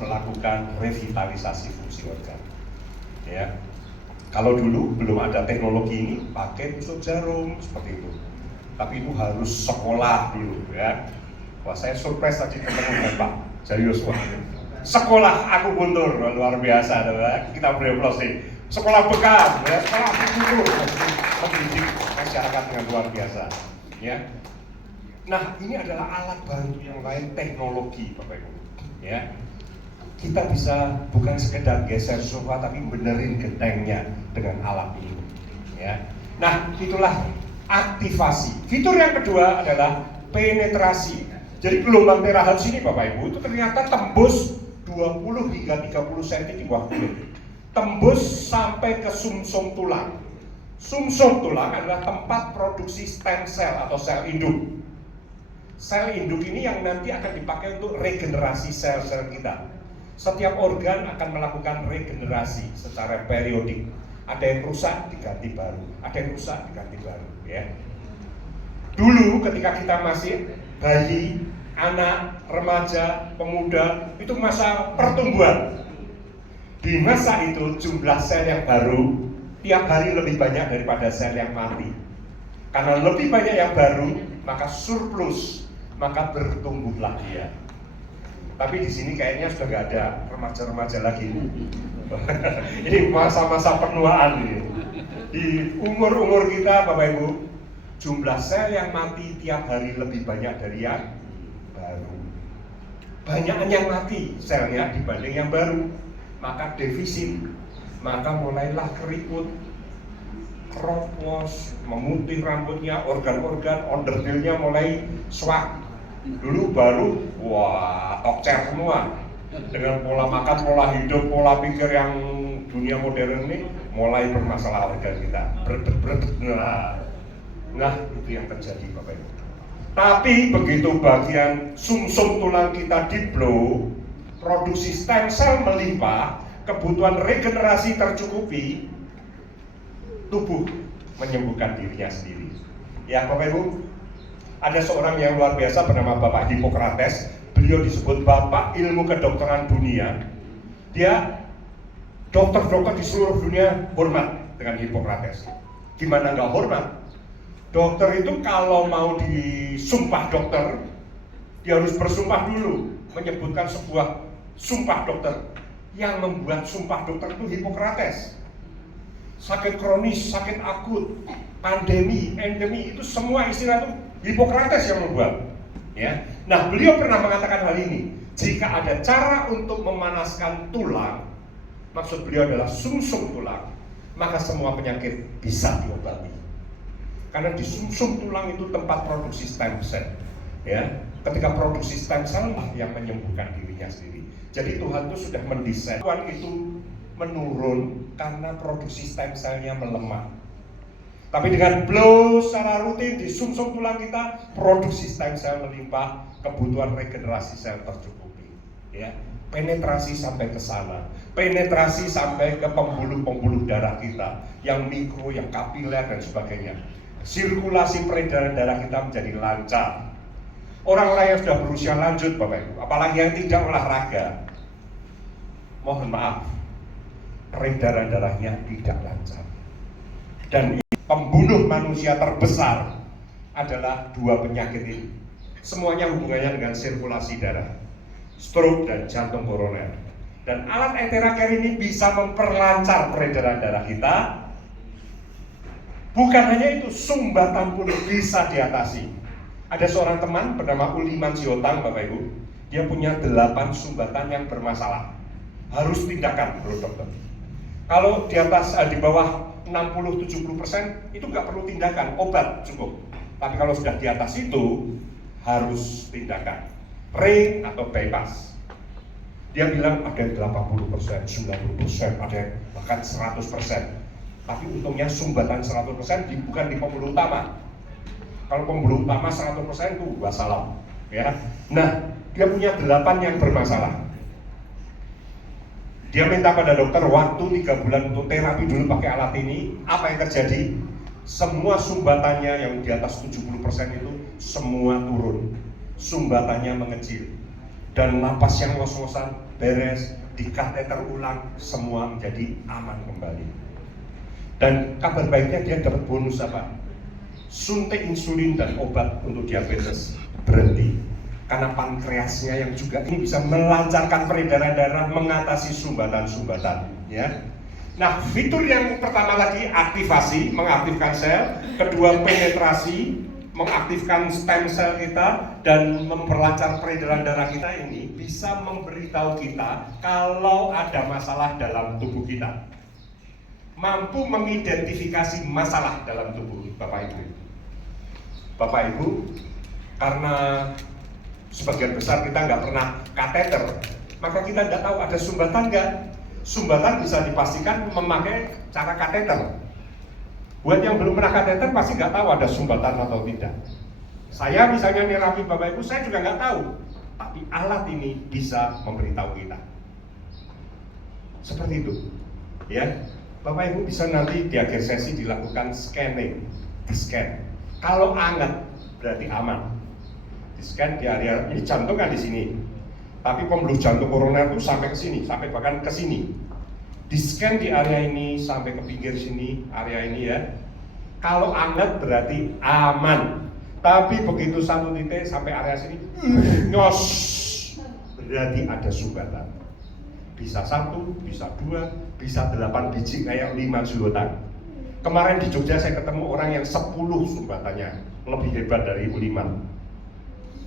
melakukan revitalisasi fungsi organ. Ya, kalau dulu belum ada teknologi ini, pakai tusuk jarum seperti itu. Tapi itu harus sekolah dulu, ya. Wah, saya surprise tadi ketemu dengan Pak Jayus. Sekolah aku Guntur, luar biasa, kita beri closing. Sekolah bekal, ya, sekolah guru, mendidik masyarakat dengan luar biasa. Ya. Nah, ini adalah alat bantu yang lain, teknologi, Bapak Ibu. Ya. Kita bisa bukan sekedar geser sofa, tapi benerin gentengnya dengan alat ini. Ya. Nah, itulah aktivasi. Fitur yang kedua adalah penetrasi. Jadi gelombang terahertz ini, Bapak Ibu, itu ternyata tembus 20 hingga 30 cm di bawah kulit. Tembus sampai ke sumsum tulang. Sumsum tulang adalah tempat produksi stem cell atau sel induk. Sel induk ini yang nanti akan dipakai untuk regenerasi sel-sel kita. Setiap organ akan melakukan regenerasi secara periodik. Ada yang rusak diganti baru, ada yang rusak diganti baru. Ya. Dulu ketika kita masih bayi, anak, remaja, pemuda, itu masa pertumbuhan. Di masa itu jumlah sel yang baru tiap hari lebih banyak daripada sel yang mati. Karena lebih banyak yang baru, maka surplus, maka bertumbuhlah dia. Tapi di sini kayaknya sudah nggak ada remaja-remaja lagi. Ini masa-masa penuaan ini. Di umur-umur kita, Bapak Ibu, jumlah sel yang mati tiap hari lebih banyak dari yang baru. Banyak yang mati selnya dibanding yang baru, maka defisit, maka mulailah keriput, keropos, memutih rambutnya, organ-organ, onderdilnya mulai swak. Dulu baru, wah, tokcer semua. Dengan pola makan, pola hidup, pola pikir yang dunia modern ini mulai bermasalah organ kita. Berdek-berdek. Nah, itu yang terjadi, Bapak Ibu. Tapi begitu bagian sumsum tulang kita di-blow, produksi stem cell melimpah, kebutuhan regenerasi tercukupi, tubuh menyembuhkan dirinya sendiri. Ya, Bapak Ibu, ada seorang yang luar biasa bernama Bapak Hippocrates. Beliau disebut Bapak ilmu kedokteran dunia. Dia dokter-dokter di seluruh dunia hormat dengan Hippocrates. Gimana nggak hormat? Dokter itu kalau mau disumpah dokter, dia harus bersumpah dulu, menyebutkan sebuah sumpah dokter. Yang membuat sumpah dokter itu Hippocrates. Sakit kronis, sakit akut, pandemi, endemi, itu semua istilah itu Hippocrates yang membuat. Ya. Nah, beliau pernah mengatakan hal ini. Jika ada cara untuk memanaskan tulang, maksud beliau adalah sumsum tulang, maka semua penyakit bisa diobati. Karena di sumsum tulang itu tempat produksi stem cell. Ya. Ketika produksi stem cell lah yang menyembuhkan dirinya sendiri. Jadi Tuhan itu sudah mendesain. Tuhan itu menurun karena produksi stem cell-nya melemah. Tapi dengan blow secara rutin di sumsum tulang kita, produksi stem cell melimpah, kebutuhan regenerasi sel tercukupi. Ya, penetrasi sampai ke sana, penetrasi sampai ke pembuluh-pembuluh darah kita, yang mikro, yang kapiler dan sebagainya. Sirkulasi peredaran darah kita menjadi lancar. Orang-orang yang sudah berusia lanjut, Bapak Ibu, apalagi yang tidak olahraga, mohon maaf, peredaran darahnya tidak lancar. Dan pembunuh manusia terbesar adalah dua penyakit ini. Semuanya hubungannya dengan sirkulasi darah, stroke dan jantung koroner. Dan alat Enteracare ini bisa memperlancar peredaran darah kita. Bukan hanya itu, sumbatan pun bisa diatasi. Ada seorang teman bernama Uliman Siotang, Bapak Ibu. Dia punya 8 sumbatan yang bermasalah. Harus tindakan, menurut dokter. Kalau di atas, di bawah 60-70% itu nggak perlu tindakan, obat cukup. Tapi kalau sudah di atas itu harus tindakan, ring atau bypass. Dia bilang ada yang 80%, 90%, ada yang bahkan 100%. Tapi untungnya sumbatan 100% bukan di pembuluh utama. Kalau pembuluh utama 100% itu wassalam. Ya. Nah, dia punya 8 yang bermasalah. Dia minta pada dokter waktu 3 bulan untuk terapi dulu pakai alat ini. Apa yang terjadi? Semua sumbatannya yang di atas 70% itu semua turun. Sumbatannya mengecil. Dan napas yang ngos-ngosan beres, di kateter ulang, semua menjadi aman kembali. Dan kabar baiknya dia dapat bonus apa? Suntik insulin dan obat untuk diabetes berhenti. Karena pankreasnya yang juga ini bisa melancarkan peredaran darah, mengatasi sumbatan-sumbatan. Ya. Nah, fitur yang pertama tadi aktivasi, mengaktifkan sel. Kedua, penetrasi, mengaktifkan stem sel kita dan memperlancar peredaran darah kita ini bisa memberitahu kita kalau ada masalah dalam tubuh kita. Mampu mengidentifikasi masalah dalam tubuh Bapak Ibu. Bapak Ibu, karena sebagian besar kita nggak pernah kateter, maka kita nggak tahu ada sumbatan nggak. Sumbatan bisa dipastikan memakai cara kateter. Buat yang belum pernah kateter pasti nggak tahu ada sumbatan atau tidak. Saya misalnya nerapi Bapak Ibu, saya juga nggak tahu, tapi alat ini bisa memberitahu kita. Seperti itu, ya. Bapak Ibu bisa nanti di akhir sesi dilakukan scanning, di scan. Kalau anget berarti aman. Di scan di area ini jantung kan di sini, tapi pembuluh jantung koroner itu sampai ke sini, sampai bahkan ke sini. Di scan di area ini sampai ke pinggir sini, area ini ya. Kalau anget berarti aman. Tapi begitu satu titik sampai area sini, nyos, berarti ada sumbatan. Bisa 1, bisa 2, bisa 8 biji kayak 5 julotan. Kemarin di Jogja saya ketemu orang yang 10 sumbatannya, lebih hebat dari Uliman.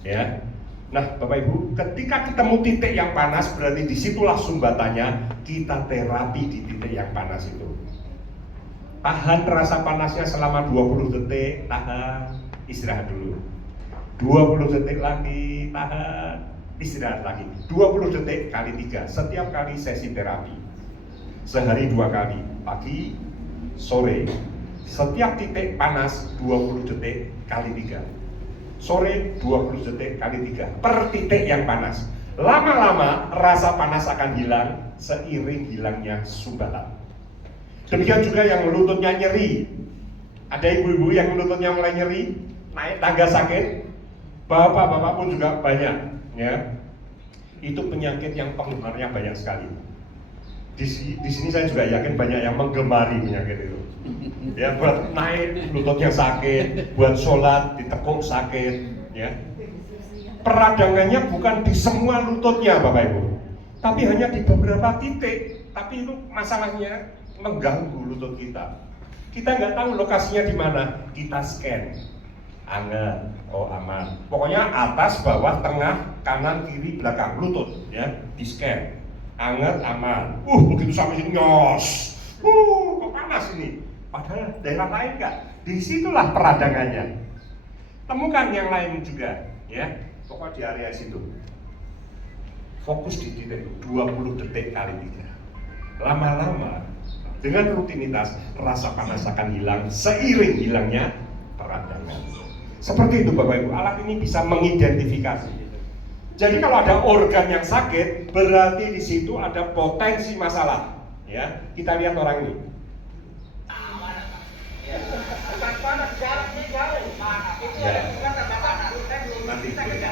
Ya. Nah, Bapak Ibu, ketika ketemu titik yang panas berarti disitulah sumbatannya, kita terapi di titik yang panas itu. Tahan rasa panasnya selama 20 detik, tahan, istirahat dulu. 20 detik lagi, tahan, istirahat lagi. 20 detik kali 3, setiap kali sesi terapi. Sehari 2 kali, pagi, sore. Setiap titik panas 20 detik kali 3. Sore 20 detik kali 3 per titik yang panas. Lama-lama rasa panas akan hilang seiring hilangnya sumbatan. Demikian juga yang lututnya nyeri. Ada ibu-ibu yang lututnya mulai nyeri, naik tangga sakit. Bapak-bapak pun juga banyak, ya. Itu penyakit yang penggemarnya banyak sekali. Di sini saya juga yakin banyak yang menggemari penyakit itu. Ya, buat naik lututnya sakit, buat sholat ditekuk sakit, ya. Peradangannya bukan di semua lututnya Bapak Ibu, tapi hanya di beberapa titik. Tapi itu masalahnya mengganggu lutut kita. Kita nggak tahu lokasinya di mana. Kita scan, anget, oh aman. Pokoknya atas, bawah, tengah, kanan, kiri, belakang lutut, ya, di scan, anget, aman. Begitu sampai sini nyos, kok panas ini. Padahal daerah lain enggak. Disitulah peradangannya. Temukan yang lain juga, ya. Pokoknya di area situ. Fokus di titik 20 detik kali 3. Lama-lama dengan rutinitas rasa panas akan hilang seiring hilangnya peradangan. Seperti itu Bapak Ibu. Alat ini bisa mengidentifikasi. Jadi kalau ada organ yang sakit, berarti di situ ada potensi masalah. Ya, kita lihat orang ini. Nanti jangan beda.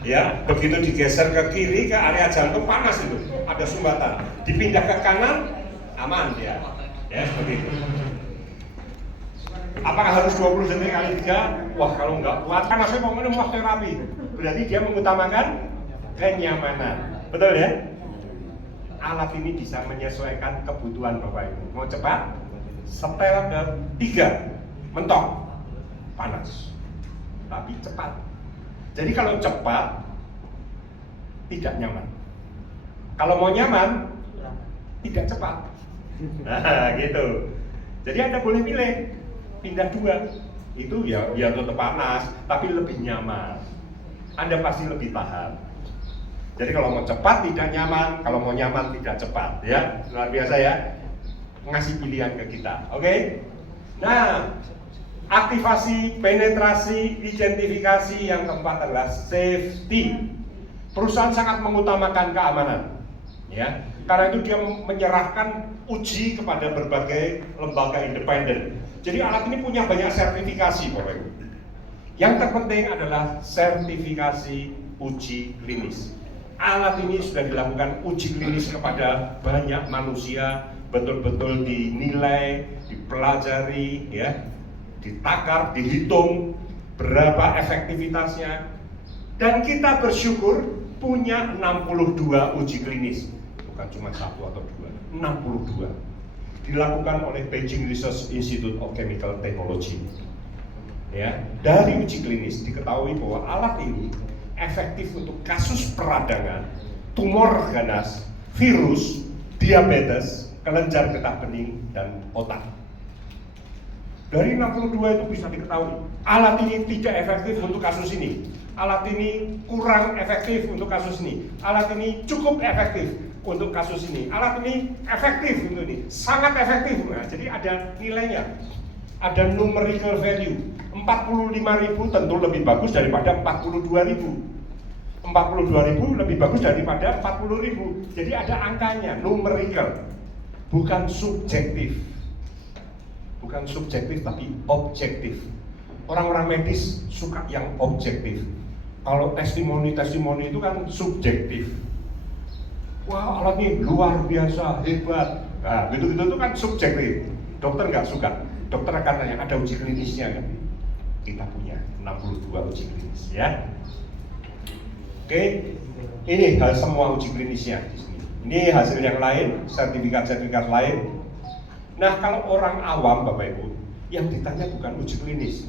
Ya, begitu digeser ke kiri ke area jantung panas itu, ada sumbatan. Dipindah ke kanan, aman dia. Ya, seperti itu. Apakah harus 20 detik kali 3? Wah, kalau nggak kuat, kan saya mau minum terapi. Berarti dia mengutamakan kenyamanan. Betul ya? Alat ini bisa menyesuaikan kebutuhan Bapak Ibu. Mau cepat? Setel ke 3, mentok, panas. Tapi cepat. Jadi kalau cepat, tidak nyaman. Kalau mau nyaman, tidak cepat. Nah, gitu. Jadi Anda boleh pilih, pindah 2. Itu ya biar tetap panas, tapi lebih nyaman. Anda pasti lebih tahan. Jadi kalau mau cepat tidak nyaman, kalau mau nyaman tidak cepat, ya. Luar biasa ya, ngasih pilihan ke kita. Oke? Nah, aktivasi, penetrasi, identifikasi, yang keempat adalah safety. Perusahaan sangat mengutamakan keamanan, ya. Karena itu dia menyerahkan uji kepada berbagai lembaga independen. Jadi alat ini punya banyak sertifikasi, Bapak Ibu. Yang terpenting adalah sertifikasi uji klinis. Alat ini sudah dilakukan uji klinis kepada banyak manusia, betul-betul dinilai, dipelajari, ya, ditakar, dihitung berapa efektivitasnya. Dan kita bersyukur punya 62 uji klinis, bukan cuma satu atau dua, 62. Dilakukan oleh Beijing Research Institute of Chemical Technology. Ya, dari uji klinis diketahui bahwa alat ini efektif untuk kasus peradangan, tumor ganas, virus, diabetes, kelenjar getah bening, dan otak. Dari 62 itu bisa diketahui, alat ini tidak efektif untuk kasus ini, alat ini kurang efektif untuk kasus ini, alat ini cukup efektif untuk kasus ini, alat ini efektif untuk ini, sangat efektif. Nah, jadi ada nilainya, ada numerical value. 45.000 tentu lebih bagus daripada 42.000. 42.000 lebih bagus daripada 40.000. Jadi ada angkanya, numerical, bukan subjektif. Bukan subjektif tapi objektif. Orang-orang medis suka yang objektif. Kalau testimoni-testimoni itu kan subjektif. Wah, alat ini luar biasa, hebat. Nah, gitu-gitu itu kan subjektif. Dokter nggak suka. Dokter akan tanya, ada uji klinisnya kan? Kita punya 62 uji klinis, ya. Oke, ini semua uji klinisnya di sini. Ini hasil yang lain, sertifikat-sertifikat lain. Nah, kalau orang awam, Bapak Ibu, yang ditanya bukan uji klinis.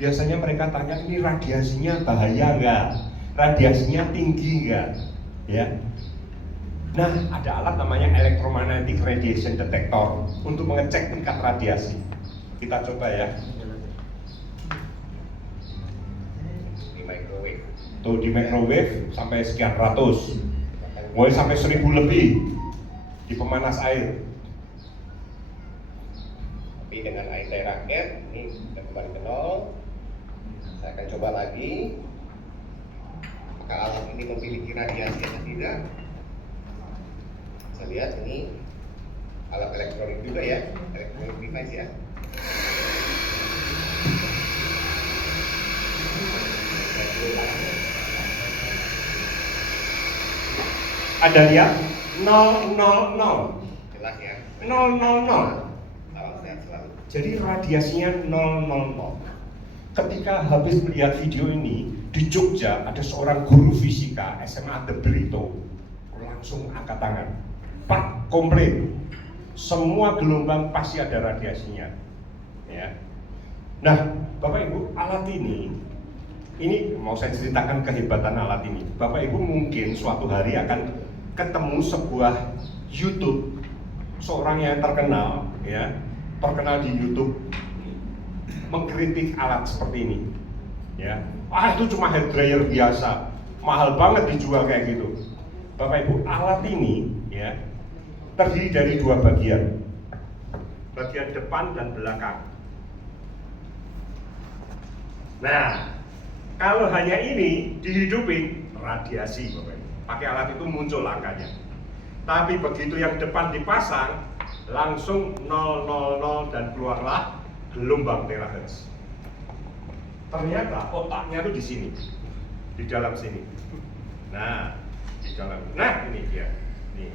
Biasanya mereka tanya, ini radiasinya bahaya nggak? Radiasinya tinggi nggak? Ya. Nah, ada alat namanya electromagnetic radiation detector untuk mengecek tingkat radiasi. Kita coba ya. Di microwave. Tuh di microwave sampai sekian ratus. Mulai sampai 1000 lebih di pemanas air. Tapi dengan air dari raket, ini sudah kembali ke nol. Saya akan coba lagi. Apakah alat ini memiliki radiasi atau tidak? Saya lihat ini alat elektronik juga ya, elektronik device ya. Ada lihat 000, jelas ya, 000. Salam sehat selalu. Jadi radiasinya 000. Ketika habis melihat video ini di Jogja, ada seorang guru fisika SMA The Brito langsung angkat tangan, Pak, komplain, semua gelombang pasti ada radiasinya, ya. Nah, Bapak Ibu, alat ini mau saya ceritakan kehebatan alat ini. Bapak Ibu mungkin suatu hari akan ketemu sebuah YouTube seorang yang terkenal, ya, terkenal di YouTube mengkritik alat seperti ini, ya. Itu cuma hair dryer biasa, mahal banget dijual kayak gitu. Bapak Ibu, alat ini, ya, terdiri dari dua bagian depan dan belakang. Nah, kalau hanya ini dihidupin, radiasi, Bapak Ibu. Pakai alat itu muncul angkanya. Tapi begitu yang depan dipasang, langsung 000 dan keluarlah gelombang terahertz. Ternyata otaknya tuh di sini, di dalam sini. Nah, di dalam. Nah, ini dia. Nih.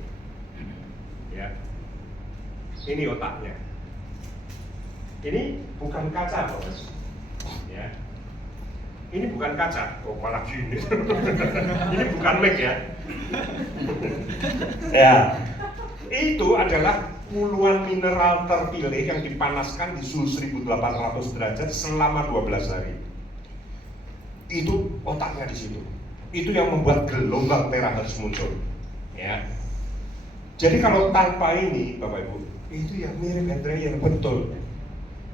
Ya. Ini otaknya. Ini bukan kaca, Bapak. Ya. Ini bukan kaca, malah gini. Ini bukan mic ya. Ya, itu adalah puluhan mineral terpilih yang dipanaskan di suhu 1800 derajat selama 12 hari. Itu otaknya di situ. Itu yang membuat gelombang terahertz muncul. Ya. Jadi kalau tanpa ini, Bapak Ibu, itu yang mirip hair dryer, betul.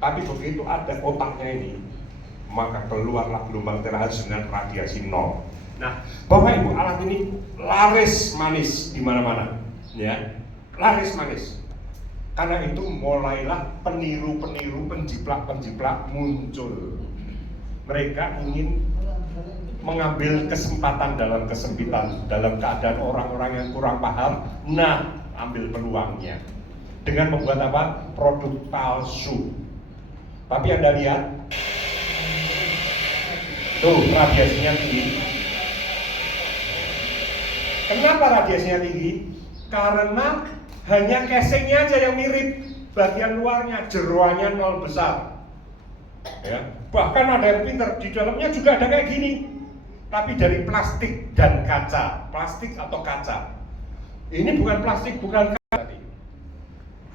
Tapi begitu ada otaknya ini, maka keluarlah gelombang terahertz dengan radiasi 0. Nah, Bapak Ibu, alat ini laris manis di mana-mana, ya, laris manis. Karena itu mulailah peniru-peniru, penjiplak-penjiplak muncul. Mereka ingin mengambil kesempatan dalam kesempitan, dalam keadaan orang-orang yang kurang paham. Nah, ambil peluangnya dengan membuat apa? Produk palsu. Tapi Anda lihat, Tuh, radiasinya tinggi. Kenapa radiasinya tinggi? Karena hanya casingnya aja yang mirip, bagian luarnya, jeroannya nol besar. Ya, bahkan ada yang pinter, di dalamnya juga ada kayak gini, tapi dari plastik dan kaca, plastik atau kaca. Ini bukan plastik, bukan kaca.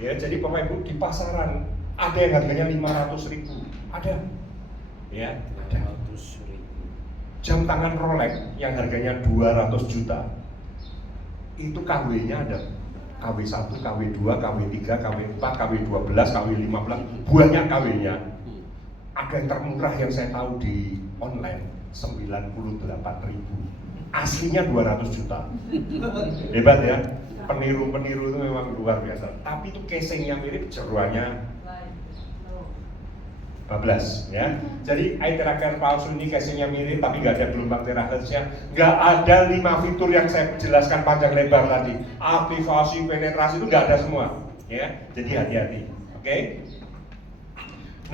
Ya, jadi Bapak Ibu di pasaran ada yang harganya 500.000, ada. Ya, ada. Jam tangan Rolex yang harganya 200 juta, itu KW-nya ada KW1, KW2, KW3, KW4, KW12, KW15, banyak KW-nya. Ada yang termurah yang saya tahu di online 98.000, aslinya 200 juta. Hebat ya, peniru-peniru itu memang luar biasa. Tapi itu casingnya mirip, jeroannya bablas ya. Jadi air terakhir palsu ini casingnya mirip tapi nggak ada gelombang terakhirnya. Nggak ada 5 fitur yang saya jelaskan panjang lebar tadi. Aktivasi, penetrasi itu nggak ada semua ya. Jadi hati-hati. Oke?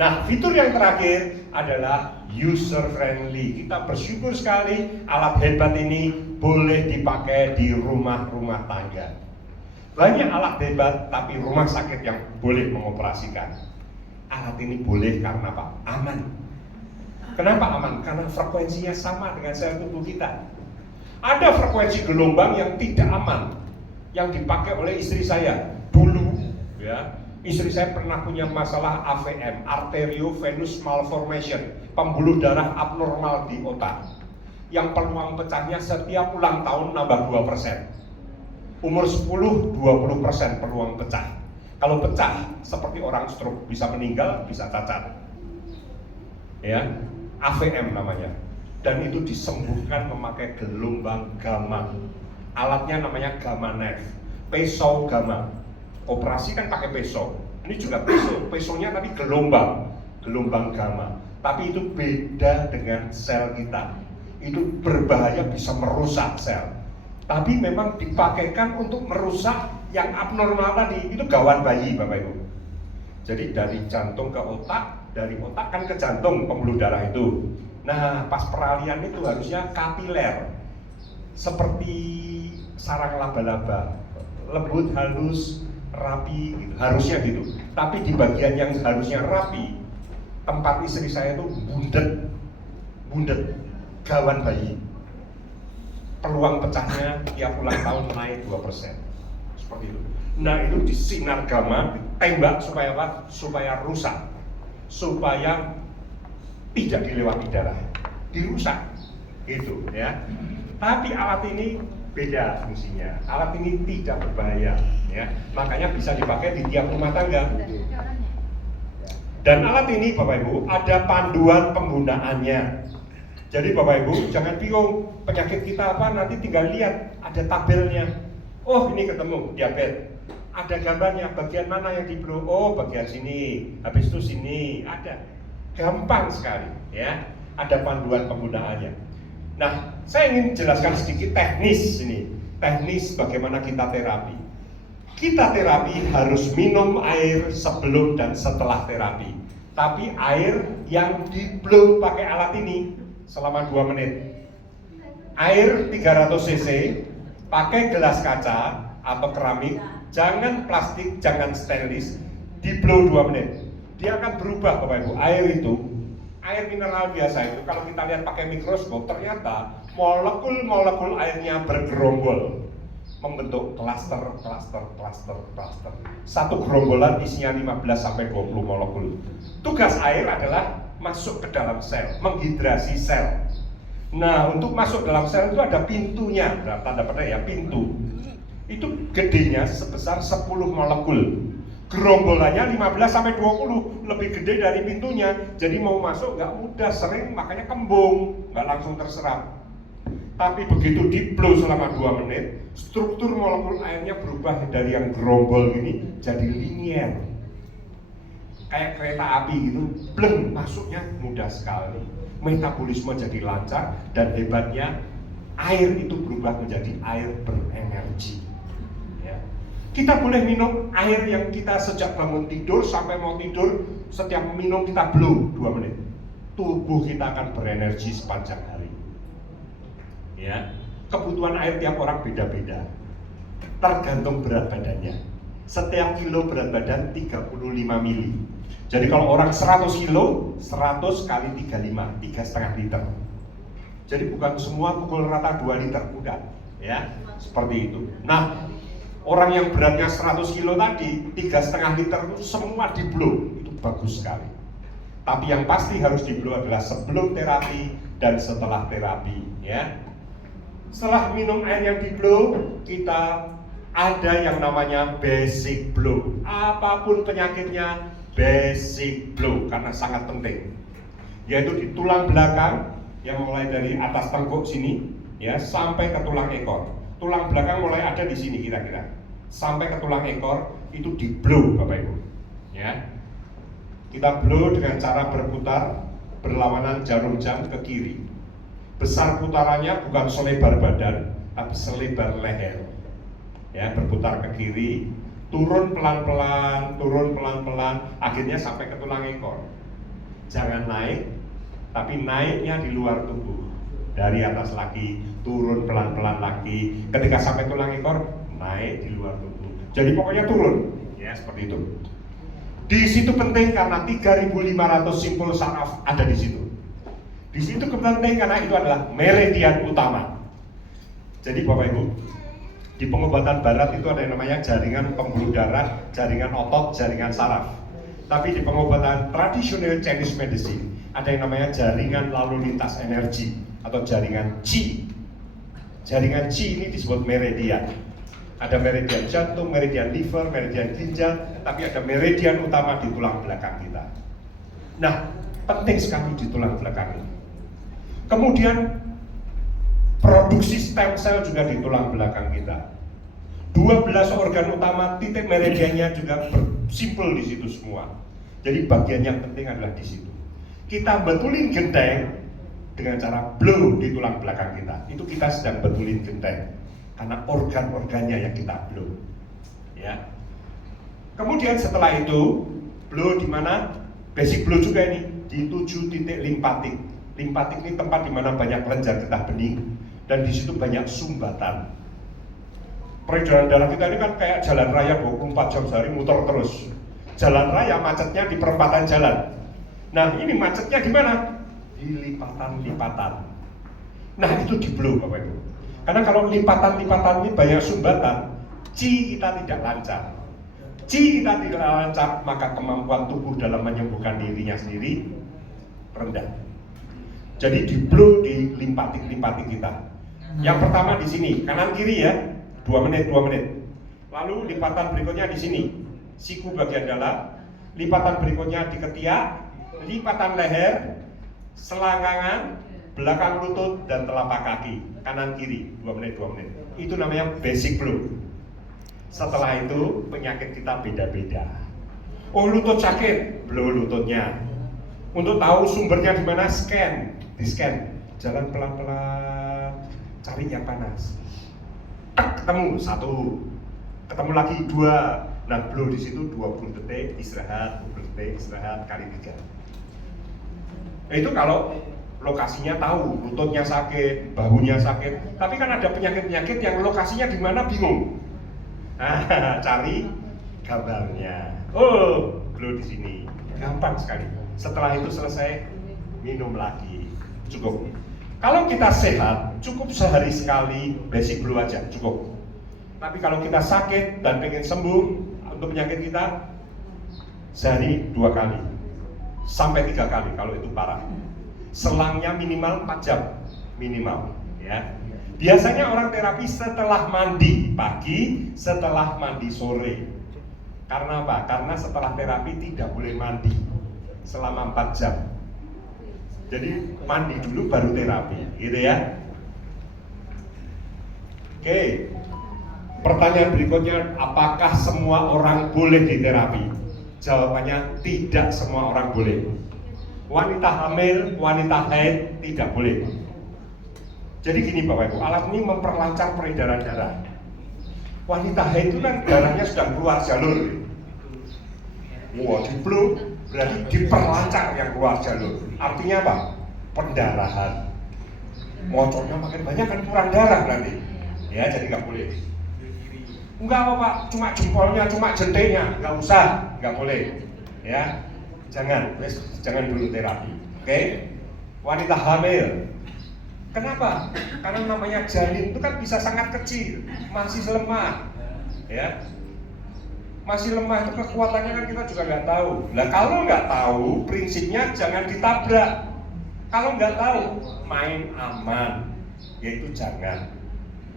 Nah, fitur yang terakhir adalah user friendly. Kita bersyukur sekali alat hebat ini boleh dipakai di rumah-rumah tangga. Banyak alat hebat tapi rumah sakit yang boleh mengoperasikan. Alat ini boleh karena apa? Aman. Kenapa aman? Karena frekuensinya sama dengan sel tubuh kita. Ada frekuensi gelombang yang tidak aman yang dipakai oleh istri saya dulu ya. Istri saya pernah punya masalah AVM, arteriovenous malformation, pembuluh darah abnormal di otak, yang peluang pecahnya setiap ulang tahun nambah 2%. Umur 10, 20% peluang pecah. Kalau pecah, seperti orang stroke, bisa meninggal, bisa cacat. Ya, AVM namanya. Dan itu disembuhkan memakai gelombang gamma. Alatnya namanya gamma knife, pisau gamma. Operasi kan pakai pisau. Ini juga pisau, pisaunya tapi gelombang gamma. Tapi itu beda dengan sel kita. Itu berbahaya, bisa merusak sel. Tapi memang dipakaikan untuk merusak yang abnormal tadi. Itu gawat bayi, Bapak Ibu. Jadi dari jantung ke otak, dari otak kan ke jantung pembuluh darah itu. Nah, pas peralihan itu harusnya kapiler, seperti sarang laba-laba, lembut, halus, rapi gitu. Harusnya gitu. Tapi di bagian yang harusnya rapi, tempat istri saya itu bundet, gawan bayi. Peluang pecahnya tiap ulang tahun naik 2%. Seperti itu. Nah, itu di sinar gamma ditembak supaya apa? Supaya rusak. Supaya tidak dilewati darah. Dirusak. Gitu ya. Tapi alat ini beda fungsinya. Alat ini tidak berbahaya ya. Makanya bisa dipakai di tiap rumah tangga. Dan alat ini Bapak Ibu ada panduan penggunaannya. Jadi Bapak Ibu jangan bingung penyakit kita apa, nanti tinggal lihat ada tabelnya. Oh, ini ketemu diabetes. Ada gambarnya bagian mana yang di-blow. Oh, bagian sini. Habis itu sini ada. Gampang sekali ya. Ada panduan penggunaannya. Nah, saya ingin jelaskan sedikit teknis ini. Teknis bagaimana kita terapi. Kita terapi harus minum air sebelum dan setelah terapi. Tapi air yang di-blow pakai alat ini selama 2 menit. Air 300 cc, pakai gelas kaca atau keramik, jangan plastik, jangan stainless, di-blow 2 menit. Dia akan berubah Bapak Ibu. Air mineral biasa itu kalau kita lihat pakai mikroskop ternyata molekul-molekul airnya bergerombol membentuk klaster. Satu gerombolan isinya 15-20 molekul. Tugas air adalah masuk ke dalam sel, menghidrasi sel. Nah, untuk masuk dalam sel itu ada pintunya, tanda petik ya, pintu. Itu gedenya sebesar 10 molekul. Gerombolannya 15-20, lebih gede dari pintunya. Jadi mau masuk nggak mudah, sering makanya kembung, nggak langsung terserap. Tapi begitu di-blow selama 2 menit, struktur molekul airnya berubah dari yang gerombol ini jadi linier. Kayak kereta api gitu, bleng, masuknya mudah sekali. Metabolisme jadi lancar dan hebatnya air itu berubah menjadi air berenergi. Ya. Kita boleh minum air yang kita sejak bangun tidur sampai mau tidur, setiap minum kita blow 2 menit. tubuh kita akan berenergi sepanjang hari. Ya, kebutuhan air tiap orang beda-beda, tergantung berat badannya. Setiap kilo berat badan 35 mili. Jadi kalau orang 100 kilo, 100 kali 35, 3,5 liter. Jadi bukan semua pukul rata 2 liter, bukan. Ya, seperti itu. Nah, orang yang beratnya 100 kilo tadi, 3,5 liter itu semua di blow, itu bagus sekali. Tapi yang pasti harus di blow adalah sebelum terapi dan setelah terapi, ya. Setelah minum air yang di blow, kita ada yang namanya basic blow. Apapun penyakitnya, basic blow, karena sangat penting. Yaitu di tulang belakang, yang mulai dari atas tengkuk sini, ya, sampai ke tulang ekor. Tulang belakang mulai ada di sini kira-kira, sampai ke tulang ekor itu di blow, Bapak Ibu. Ya, kita blow dengan cara berputar berlawanan jarum jam ke kiri. Besar putarannya bukan selebar badan, tapi selebar leher. Ya, berputar ke kiri, turun pelan-pelan, akhirnya sampai ke tulang ekor. Jangan naik, tapi naiknya di luar tubuh. Dari atas lagi, turun pelan-pelan lagi. Ketika sampai tulang ekor, naik di luar tubuh. Jadi pokoknya turun, ya seperti itu. Di situ penting karena 3.500 simpul saraf ada di situ. Di situ penting karena itu adalah meridian utama. Jadi Bapak Ibu, di pengobatan barat itu ada yang namanya jaringan pembuluh darah, jaringan otot, jaringan saraf. Tapi di pengobatan tradisional Chinese medicine ada yang namanya jaringan lalu lintas energi atau jaringan Qi. Jaringan Qi ini disebut meridian. Ada meridian jantung, meridian liver, meridian ginjal, tapi ada meridian utama di tulang belakang kita. Nah, penting sekali di tulang belakang ini. Kemudian produksi stem cell juga di tulang belakang kita. 12 organ utama, titik meridiannya juga bersimpul di situ semua. Jadi bagian yang penting adalah di situ. Kita betulin genteng dengan cara blow di tulang belakang kita. Itu kita sedang betulin genteng karena organ-organnya yang kita blow. Ya. Kemudian setelah itu blow di mana? Basic blow juga ini di 7 titik limpatik. Limpatik ini tempat di mana banyak kelenjar getah bening dan di situ banyak sumbatan. Peredaran darah kita ini kan kayak jalan raya 24 jam sehari muter terus. Jalan raya macetnya di perempatan jalan. Nah, ini macetnya di mana? Di lipatan-lipatan. Nah, itu di blow Bapak Ibu. Karena kalau lipatan-lipatan ini banyak sumbatan, Qi kita tidak lancar. Qi kita tidak lancar, maka kemampuan tubuh dalam menyembuhkan dirinya sendiri rendah. Jadi di blow di limpatik-limpatik kita. Yang pertama di sini, kanan kiri ya, 2 menit. Lalu lipatan berikutnya di sini, siku bagian dalam. Lipatan berikutnya di ketiak, lipatan leher, selangkangan, belakang lutut dan telapak kaki, kanan kiri, 2 menit. Itu namanya basic blow. Setelah itu penyakit kita beda-beda. Oh, lutut sakit, blow lututnya. Untuk tahu sumbernya di mana, di scan, jalan pelan-pelan, cari yang panas. Ketemu 1, ketemu lagi 2, nah blow di situ 20 detik istirahat, 20 detik istirahat kali 3. Nah, itu kalau lokasinya tahu, lututnya sakit, bahunya sakit. Tapi kan ada penyakit-penyakit yang lokasinya di mana bingung. Nah, cari gambarnya. Oh, blow di sini, gampang sekali. Setelah itu selesai, minum lagi, cukup. Kalau kita sehat, cukup sehari sekali basic blow aja, cukup. Tapi kalau kita sakit dan pengen sembuh untuk penyakit kita, sehari 2 kali, sampai 3 kali kalau itu parah. Selangnya minimal 4 jam, minimal. Ya. Biasanya orang terapi setelah mandi pagi, setelah mandi sore. Karena apa? Karena setelah terapi tidak boleh mandi selama 4 jam. Jadi mandi dulu baru terapi, gitu ya. Oke. Pertanyaan berikutnya, apakah semua orang boleh diterapi? Jawabannya tidak semua orang boleh. Wanita hamil, wanita haid tidak boleh. Jadi gini Bapak Ibu, alat ini memperlancar peredaran darah. Wanita haid itu kan darahnya sudah keluar jalur. Wah, di blow berarti diperlancar yang keluar jalur. Artinya apa? Pendarahan. Mocornya makin banyak kan kurang darah nanti. Ya, jadi nggak boleh. Enggak apa Pak, cuma jempolnya, cuma jentiknya, nggak usah, nggak boleh. Ya, jangan dulu terapi. Oke? Wanita hamil. Kenapa? Karena namanya janin itu kan bisa sangat kecil, masih lemah. Ya, masih lemah itu kekuatannya kan kita juga nggak tahu. Nah kalau nggak tahu, prinsipnya jangan ditabrak. Kalau nggak tahu, main aman, yaitu jangan.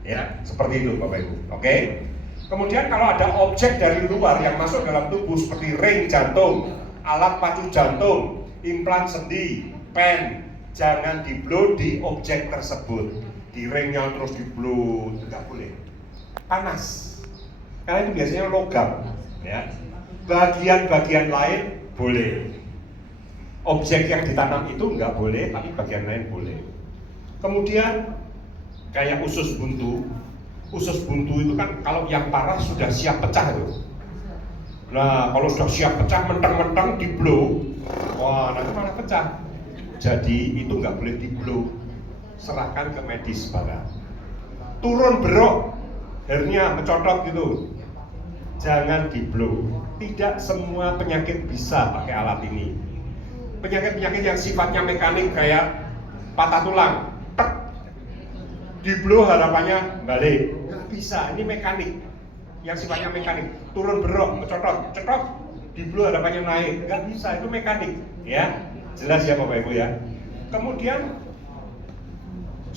Ya, seperti itu Bapak Ibu. Oke? Kemudian kalau ada objek dari luar yang masuk dalam tubuh seperti ring jantung, alat pacu jantung, implan sendi, pen, jangan di-blow di objek tersebut. Di ringnya terus di-blow, nggak boleh. Panas. Karena itu biasanya logam. Ya. Bagian-bagian lain boleh. Objek yang ditanam itu nggak boleh, tapi bagian lain boleh. Kemudian kayak usus buntu. Usus buntu itu kan kalau yang parah sudah siap pecah itu. Nah, kalau sudah siap pecah, mentang-mentang di-blow, wah nanti malah pecah. Jadi itu nggak boleh di-blow. Serahkan ke medis Bapak. Turun berok, hernia mencotot gitu. Jangan di-blow. Tidak semua penyakit bisa pakai alat ini. Penyakit-penyakit yang sifatnya mekanik kayak patah tulang, di-blow harapannya balik. Nggak bisa, ini mekanik. Yang sifatnya mekanik, turun berok, mencotot, cetot, di-blow harapannya naik. Nggak bisa, itu mekanik. Ya, jelas ya Bapak Ibu ya. Kemudian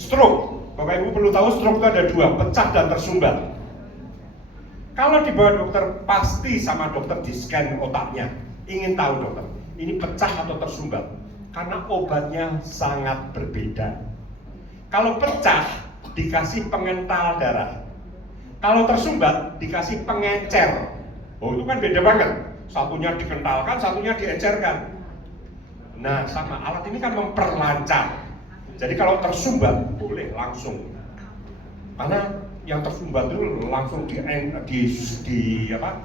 stroke. Bapak Ibu perlu tahu stroke itu ada dua, pecah dan tersumbat. Kalau dibawa dokter, pasti sama dokter di scan otaknya. Ingin tahu dokter, ini pecah atau tersumbat? Karena obatnya sangat berbeda. Kalau pecah, dikasih pengental darah. Kalau tersumbat, dikasih pengencer. Oh itu kan beda banget. Satunya dikentalkan, satunya diencerkan. Nah sama, alat ini kan memperlancar. Jadi kalau tersumbat, boleh langsung. Karena yang tersumbat itu langsung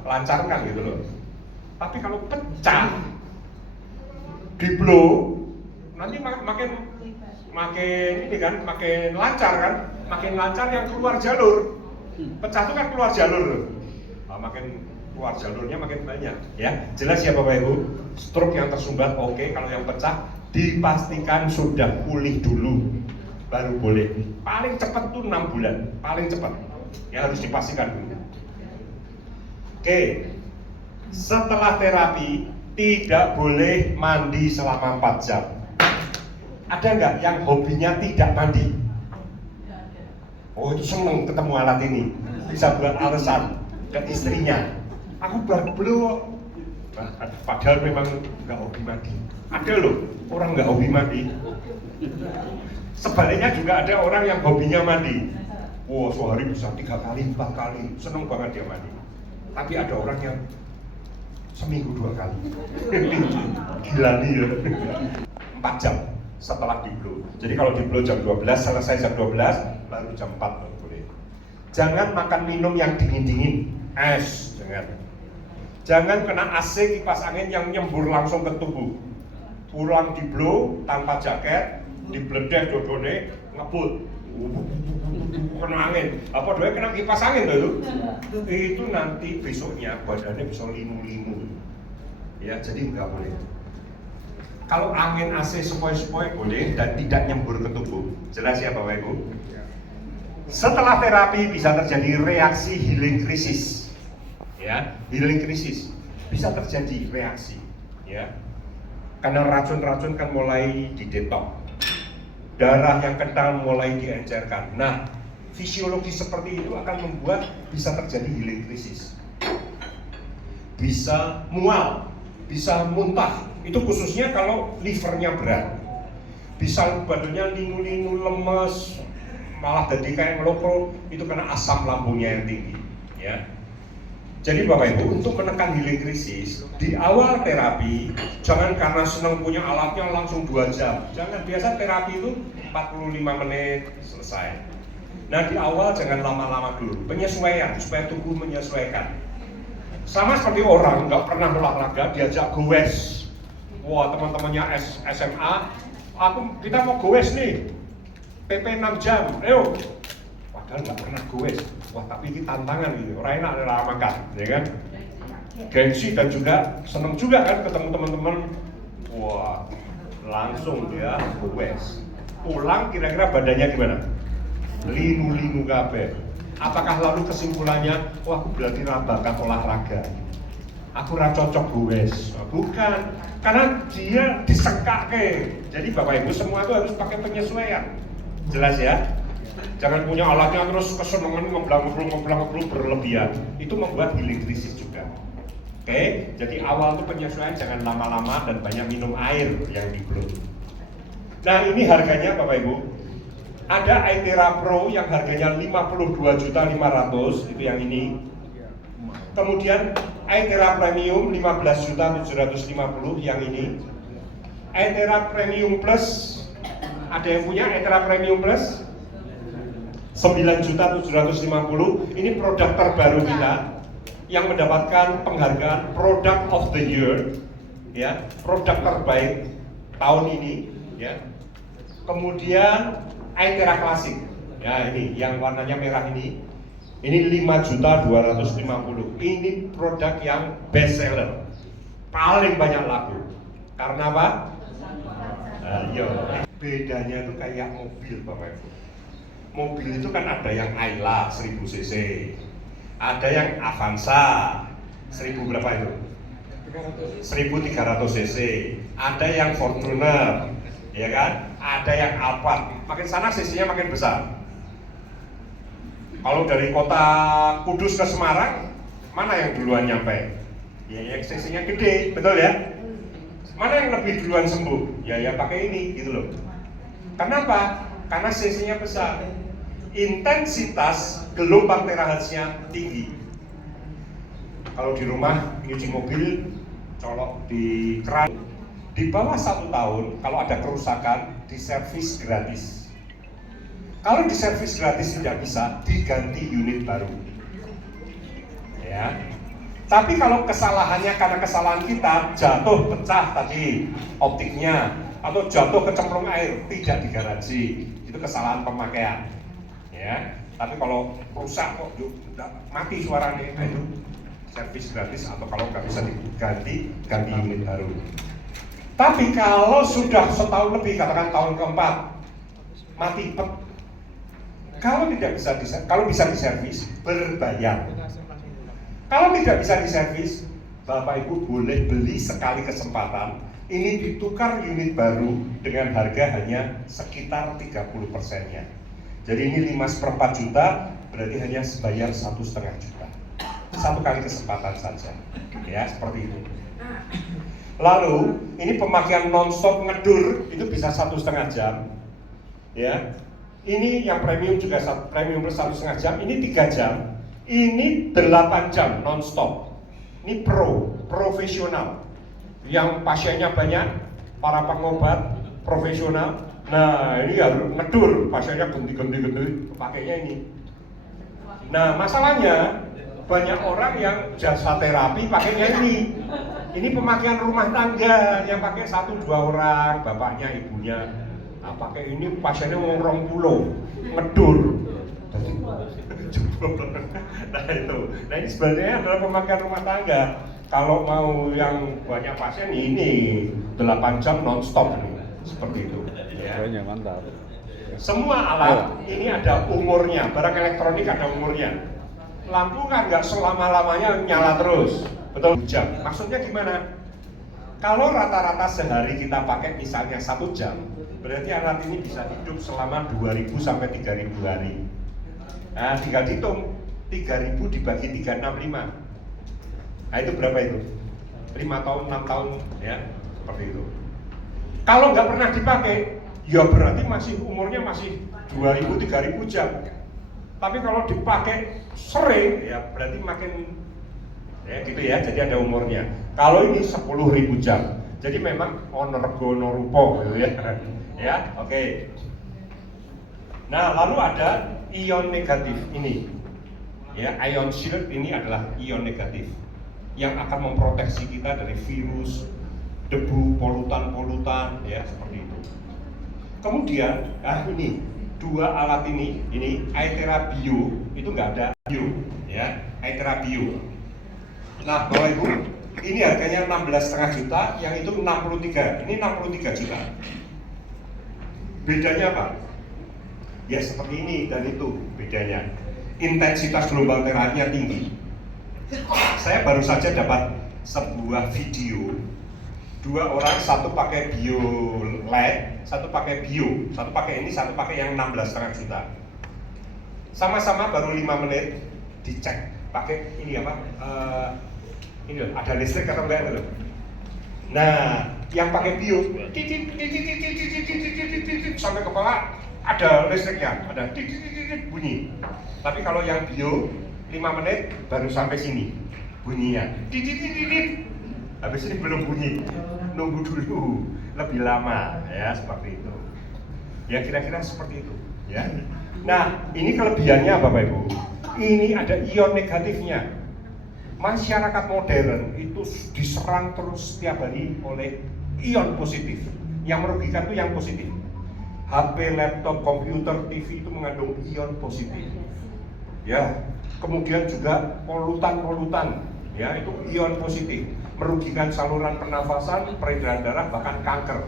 lancarkan gitu loh. Tapi kalau pecah, di-blow, nanti makin ini kan, makin lancar kan, makin lancar yang keluar jalur. Pecah itu kan keluar jalur. Nah, makin keluar jalurnya makin banyak. Ya, jelas ya Bapak Ibu. Stroke yang tersumbat oke, kalau yang pecah dipastikan sudah pulih dulu, baru boleh. Paling cepat tuh 6 bulan, paling cepat. Ya harus dipastikan dulu. Oke. Setelah terapi tidak boleh mandi selama 4 jam. Ada nggak yang hobinya tidak mandi? Oh itu seneng ketemu alat ini, bisa buat alasan ke istrinya. Aku belum. Nah, padahal memang nggak hobi mandi. Ada loh orang nggak hobi mandi. Sebaliknya juga ada orang yang hobinya mandi. Wow, sehari bisa 3 kali, 4 kali, seneng banget dia mandi. Tapi ada orang yang seminggu 2 kali. Gila nih ya. 4 jam setelah di-blow. Jadi kalau di-blow jam 12, selesai jam 12, baru jam 4 baru boleh. Jangan makan minum yang dingin-dingin, es, jangan. Jangan kena AC kipas angin yang nyembur langsung ke tubuh. Pulang di-blow tanpa jaket, dibledek dodone, ngebut. Kena angin. Apa doanya kena kipas angin tuh? Itu nanti besoknya badannya bisa limu-limu. Ya, jadi nggak boleh. Kalau angin AC sepoi-sepoi boleh dan tidak nyembur ke tubuh. Jelas ya Bapak Ibu? Setelah terapi bisa terjadi reaksi healing krisis. Ya, healing krisis bisa terjadi reaksi. Ya, karena racun-racun kan mulai didetok. Darah yang kental mulai diencerkan. Nah, fisiologi seperti itu akan membuat bisa terjadi healing krisis. Bisa mual, bisa muntah. Itu khususnya kalau livernya berat. Bisa badannya linu-linu, lemes, malah jadi kayak ngelopro, itu karena asam lambungnya yang tinggi. Ya. Jadi Bapak Ibu, untuk menekan healing krisis, di awal terapi, jangan karena senang punya alatnya langsung 2 jam. Jangan, biasa terapi itu 45 menit selesai. Nah di awal jangan lama-lama dulu, penyesuaian, supaya tubuh menyesuaikan. Sama seperti orang nggak pernah olahraga, diajak goes, Wah, teman-temannya SMA, kita mau goes nih, PP 6 jam, ayo. Padahal nggak pernah goes. Wah, tapi ini tantangan gitu, orang enak adalah makan, ya kan? Gengsi dan juga seneng juga kan ketemu teman-teman. Wah, langsung dia goes. Pulang kira-kira badannya gimana? Linu-linu kabeh. Apakah lalu kesimpulannya, wah aku berarti bakat olahraga, aku ra cocok goes? Bukan, karena dia disengkake. Jadi Bapak Ibu semua itu harus pakai penyesuaian. Jelas ya? Jangan punya alatnya terus kesenangan ngeblang-ngeblang berlebihan. Itu membuat healing krisis juga. Oke, jadi awal itu penyesuaian, jangan lama-lama dan banyak minum air yang di perut. Nah ini harganya Bapak Ibu. Ada iTera Pro yang harganya 52.500.000, itu yang ini. Kemudian iTera Premium 15.750.000 yang ini. iTera Premium Plus, ada yang punya iTera Premium Plus? 9.750.000. Ini produk terbaru kita yang mendapatkan penghargaan Product of the Year, ya, produk terbaik tahun ini, ya. Kemudian iTera Classic, ya ini yang warnanya merah ini 5.250.000. Ini produk yang best seller, paling banyak laku. Karena apa? Bedanya itu kayak mobil Bapak Ibu. Mobil itu kan ada yang Ayla 1000 cc, ada yang Avanza 1000 berapa itu? 1300 cc, ada yang Fortuner, ya kan? Ada yang Alphard. Makin sana cc-nya makin besar. Kalau dari kota Kudus ke Semarang, mana yang duluan nyampe? Ya yang cc-nya gede, betul ya? Mana yang lebih duluan sembuh? Ya pakai ini, gitu loh. Kenapa? Karena cc-nya besar. Intensitas gelombang terahertznya tinggi. Kalau di rumah nyuci mobil, colok di keran, di bawah 1 tahun kalau ada kerusakan diservis gratis. Kalau diservis gratis tidak bisa, diganti unit baru. Ya. Tapi kalau kesalahannya karena kesalahan kita, jatuh pecah tadi optiknya atau jatuh kecemplung air, tidak digaransi. Itu kesalahan pemakaian. Ya. Tapi kalau rusak kok mati suaranya, itu servis gratis, atau kalau nggak bisa diganti, ganti unit baru. Tapi kalau sudah setahun lebih, katakan tahun keempat, mati pet. Kalau tidak bisa kalau bisa diservis, berbayar. Kalau tidak bisa diservis, Bapak Ibu boleh beli sekali kesempatan. Ini ditukar unit baru dengan harga hanya sekitar 30%-nya. Jadi ini 5/4 juta, berarti hanya sebayar 1,5 juta. Satu kali kesempatan saja, ya seperti itu. Lalu ini pemakaian non-stop ngedur itu bisa 1,5 jam, ya. Ini yang premium juga premium plus 1,5 jam, ini 3 jam, ini 8 jam non-stop. Ini profesional, yang pasiennya banyak, para pengobat profesional. Nah ini harus ngedur, pasiennya ganti, pakainya ini. Nah masalahnya banyak orang yang jasa terapi pakainya ini. Ini pemakaian rumah tangga yang pakai 1-2 orang, bapaknya, ibunya. Nah, pakai ini pasiennya mau 20 ngedur. Nah itu. Nah ini sebenarnya adalah pemakaian rumah tangga. Kalau mau yang banyak pasien ini 8 jam non-stop nih. Seperti itu. Ya. Mantap. Semua alat ini ada umurnya, barang elektronik ada umurnya. Lampu kan nggak selama-lamanya nyala terus, betul? Jam. Maksudnya gimana? Kalau rata-rata sehari kita pakai misalnya 1 jam, berarti alat ini bisa hidup selama 2000 sampai 3000 hari. Nah, tinggal hitung 3000 dibagi 365. Nah, itu berapa itu? 5 tahun, 6 tahun, ya, seperti itu. Kalau nggak pernah dipakai, ya berarti umurnya masih 2000-3000 jam. Tapi kalau dipakai sering, ya berarti makin, ya gitu ya, jadi ada umurnya. Kalau ini 10.000 jam, jadi memang onorgo norupo gitu ya. Ya, oke. Nah, lalu ada ion negatif ini. Ya, ion shield ini adalah ion negatif yang akan memproteksi kita dari virus, debu, polutan ya seperti itu. Kemudian, ini dua alat ini Aethera Bio itu nggak ada bio, ya Aethera Bio. Nah, Bapak Ibu, ini harganya 16,5 juta, yang itu 63, ini 63 juta. Bedanya apa? Ya seperti ini dan itu bedanya. Intensitas gelombang terapinya tinggi. Saya baru saja dapat sebuah video, dua orang, satu pakai bio LED, satu pakai bio, satu pakai ini, satu pakai yang 16,5 juta. Sama-sama baru 5 menit dicek pakai ini apa? Ini loh, ada listrik atau enggak loh. Nah, yang pakai bio sampai kepala ada listriknya, ada bunyi. Tapi kalau yang bio 5 menit baru sampai sini bunyinya. Habis ini belum bunyi. Nunggu dulu lebih lama ya, seperti itu. Ya kira-kira seperti itu ya. Nah, ini kelebihannya Bapak Ibu. Ini ada ion negatifnya. Masyarakat modern itu diserang terus setiap hari oleh ion positif. Yang merugikan itu yang positif. HP, laptop, komputer, TV itu mengandung ion positif. Ya, kemudian juga polutan, ya itu ion positif, merugikan saluran pernafasan, peredaran darah, bahkan kanker.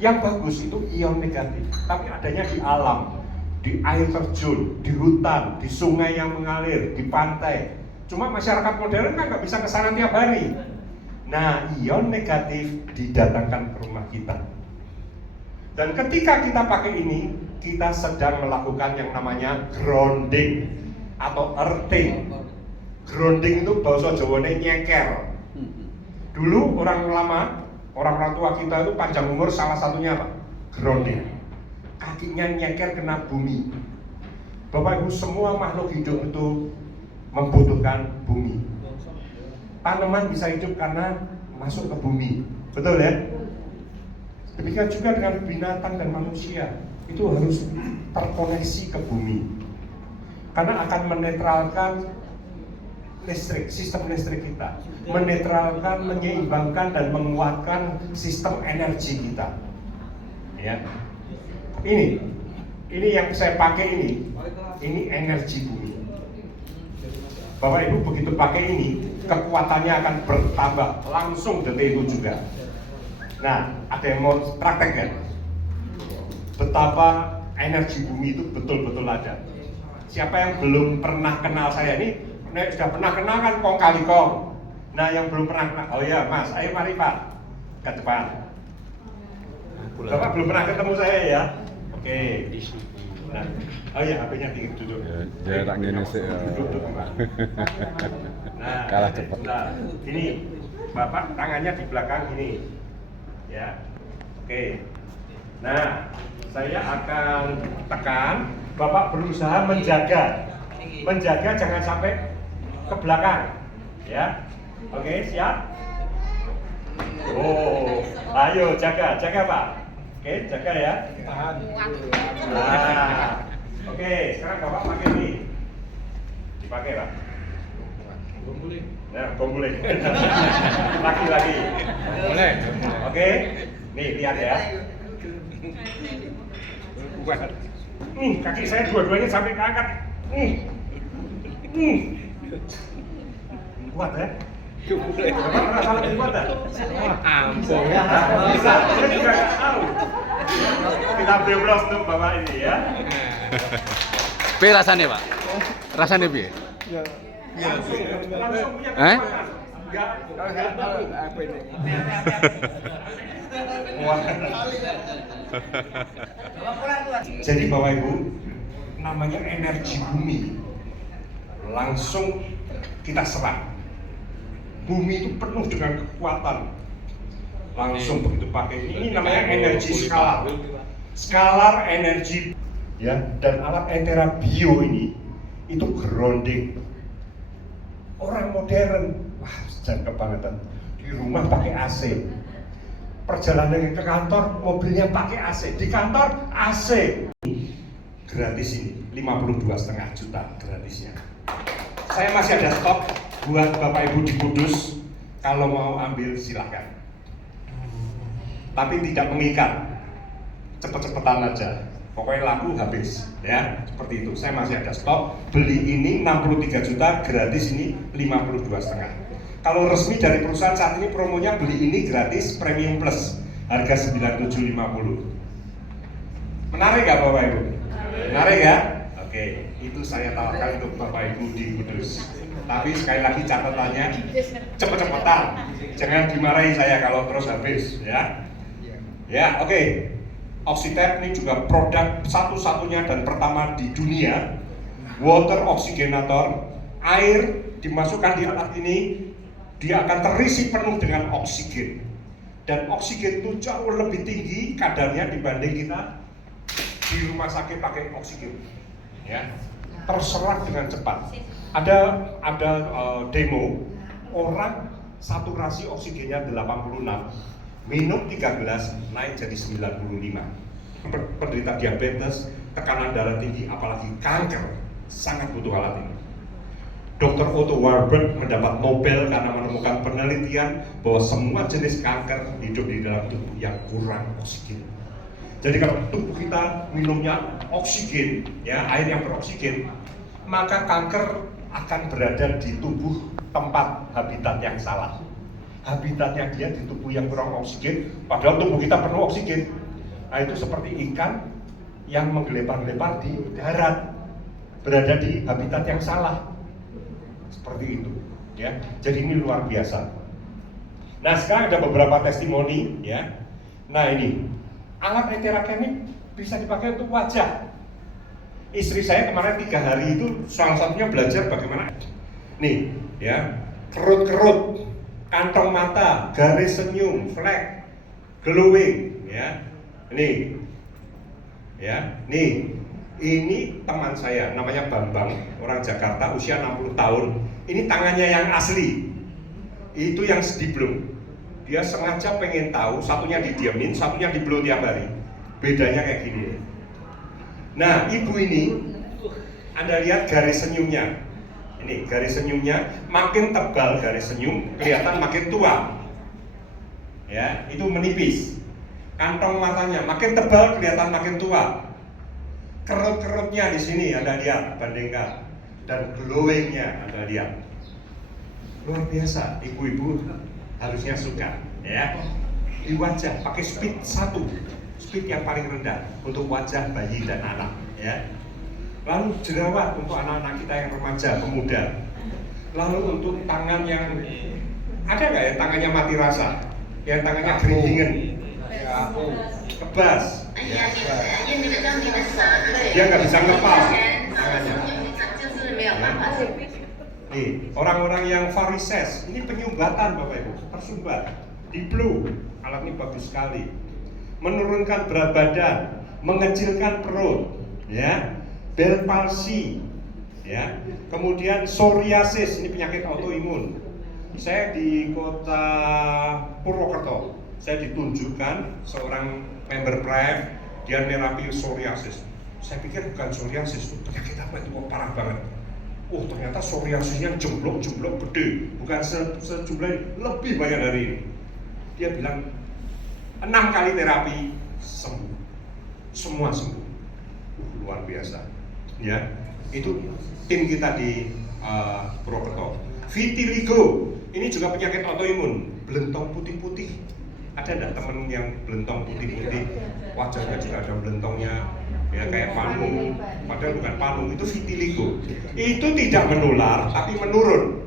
Yang bagus itu ion negatif, tapi adanya di alam, di air terjun, di hutan, di sungai yang mengalir, di pantai. Cuma masyarakat modern kan nggak bisa kesana tiap hari. Nah, ion negatif didatangkan ke rumah kita. Dan ketika kita pakai ini, kita sedang melakukan yang namanya grounding atau earthing. Grounding itu bahasa Jawane nyeker. Dulu orang lama, orang tua kita itu panjang umur salah satunya apa? Grounding. Kakinya nyeker kena bumi. Bapak Ibu, semua makhluk hidup itu membutuhkan bumi. Tanaman bisa hidup karena masuk ke bumi. Betul ya? Demikian juga dengan binatang dan manusia, itu harus terkoneksi ke bumi karena akan menetralkan listrik, sistem listrik kita, menetralkan, menyeimbangkan dan menguatkan sistem energi kita. Ya, ini yang saya pakai ini energi bumi. Bapak Ibu begitu pakai ini, kekuatannya akan bertambah langsung detik itu juga. Nah, ada yang mau praktek kan? Betapa energi bumi itu betul-betul ada. Siapa yang belum pernah kenal saya ini, sudah pernah kenal kan kong kali kong. Nah, yang belum pernah kenal, oh ya Mas, ayo mari Pak ke depan. Bapak belum pernah ketemu saya ya? Oke. Nah, oh ya HP-nya tinggi duduk. Ya, tak ngene sih. Nah, kalah cepat. Nah, ini Bapak tangannya di belakang ini. Ya, oke. Nah, saya akan tekan. Bapak berusaha menjaga jangan sampai ke belakang. Ya, oke, siap. Oh, ayo jaga Pak. Oke, jaga ya. Tahan. Nah, oke. Sekarang Bapak pakai ini. Dipakai Pak. Nah, boleh. Lagi. Boleh. Oke. Nih, lihat ya. Kaki saya dua-duanya sampai keangkat. Kuat ya? Bapak merasa lebih kuat ya? Ampun. Bisa. Saya juga nggak tahu. Kita bebas untuk Bapak ini ya. Piye rasane, Pak? Rasane piye? Langsung punya Eh? Enggak apa ini. Jadi Bapak Ibu, namanya energi bumi. Langsung kita serap. Bumi itu penuh dengan kekuatan. Langsung begitu pakai ini namanya energi skalar. Skalar energi ya, dan alat Aethera Bio ini itu grounding. Orang modern, wah jangan kebangetan. Di rumah pakai AC. Perjalanan ke kantor, mobilnya pakai AC. Di kantor AC. Gratis ini, 52,5 juta gratisnya. Saya masih ada stok buat Bapak Ibu di Kudus. Kalau mau ambil silakan. tapi tidak mengikat. Cepet-cepetan aja. Pokoknya laku habis, ya seperti itu. Saya masih ada stok. Beli ini 63 juta, gratis ini 52,5. Kalau resmi dari perusahaan saat ini promonya beli ini gratis premium plus, harga 9750. Menarik nggak Bapak Ibu? Menarik ya? Oke, itu saya tawarkan untuk Bapak Ibu di Kudus. Tapi sekali lagi catatannya cepet-cepetan, jangan dimarahi saya kalau terus habis, ya. Ya, oke. Oxitec ini juga produk satu-satunya dan pertama di dunia water oxygenator. Air dimasukkan di alat ini, dia akan terisi penuh dengan oksigen, dan oksigen itu jauh lebih tinggi kadarnya dibanding kita di rumah sakit pakai oksigen, ya, terserap dengan cepat. Ada demo orang saturasi oksigennya 86, minum 3 gelas naik jadi 95. Penderita diabetes, tekanan darah tinggi, apalagi kanker, sangat butuh alat ini. Dr. Otto Warburg mendapat Nobel karena menemukan penelitian bahwa semua jenis kanker hidup di dalam tubuh yang kurang oksigen. Jadi kalau tubuh kita minumnya oksigen, ya, air yang beroksigen, maka kanker akan berada di tubuh tempat habitat yang salah. Habitatnya dia di tubuh yang kurang oksigen, padahal tubuh kita penuh oksigen. Nah, itu seperti ikan yang menggelepar-gelepar di darat, berada di habitat yang salah. Seperti itu, ya. Jadi ini luar biasa. Nah, sekarang ada beberapa testimoni, ya. Nah, ini alat Eteraken ini bisa dipakai untuk wajah. Istri saya kemarin 3 hari itu salah satunya belajar bagaimana. Nih, ya, kerut-kerut, kantong mata, garis senyum, flek, glowing, ya. Nih, ya, nih, ini teman saya, namanya Bambang, orang Jakarta, usia 60 tahun. Ini tangannya yang asli, itu yang diblung. Dia sengaja pengen tahu, satunya didiamin, satunya diblow tiap hari. Bedanya kayak gini. Nah, ibu ini, Anda lihat garis senyumnya. Ini garis senyumnya, makin tebal garis senyum, kelihatan makin tua. Ya, itu menipis. Kantong matanya makin tebal, kelihatan makin tua. Kerut-kerutnya di sini Anda lihat, bandingkan, dan glowingnya Anda lihat. Luar biasa, ibu-ibu harusnya suka, ya. Di wajah pakai speed 1, speed yang paling rendah untuk wajah bayi dan anak, ya. Lalu jerawat untuk anak-anak kita yang remaja, pemuda. Lalu untuk tangan yang ada nggak ya tangannya mati rasa, yang tangannya keringin, kebas, ya. Dia nggak bisa ngelepas tangannya. Nih, orang-orang yang varises, ini penyumbatan Bapak Ibu, tersumbat, di-blow, alat ini bagus sekali. Menurunkan berat badan, mengecilkan perut, ya, Bell palsy, ya, kemudian psoriasis, ini penyakit autoimun. Saya di kota Purwokerto, saya ditunjukkan seorang member Prime, dia terapi psoriasis. Saya pikir bukan psoriasis, penyakit apa itu, kok parah banget. Oh, ternyata psoriasisnya jumblok gede, bukan sejumlah ini, lebih banyak dari ini. Dia bilang 6 kali terapi sembuh, semua sembuh. Luar biasa, ya. Itu tim kita di Purwokerto. Vitiligo, ini juga penyakit autoimun, belentong putih-putih. Ada enggak temen yang belentong putih-putih, wajahnya juga ada belentongnya, ya, kayak panung, padahal bukan panung, itu vitiligo. Itu tidak menular, tapi menurun.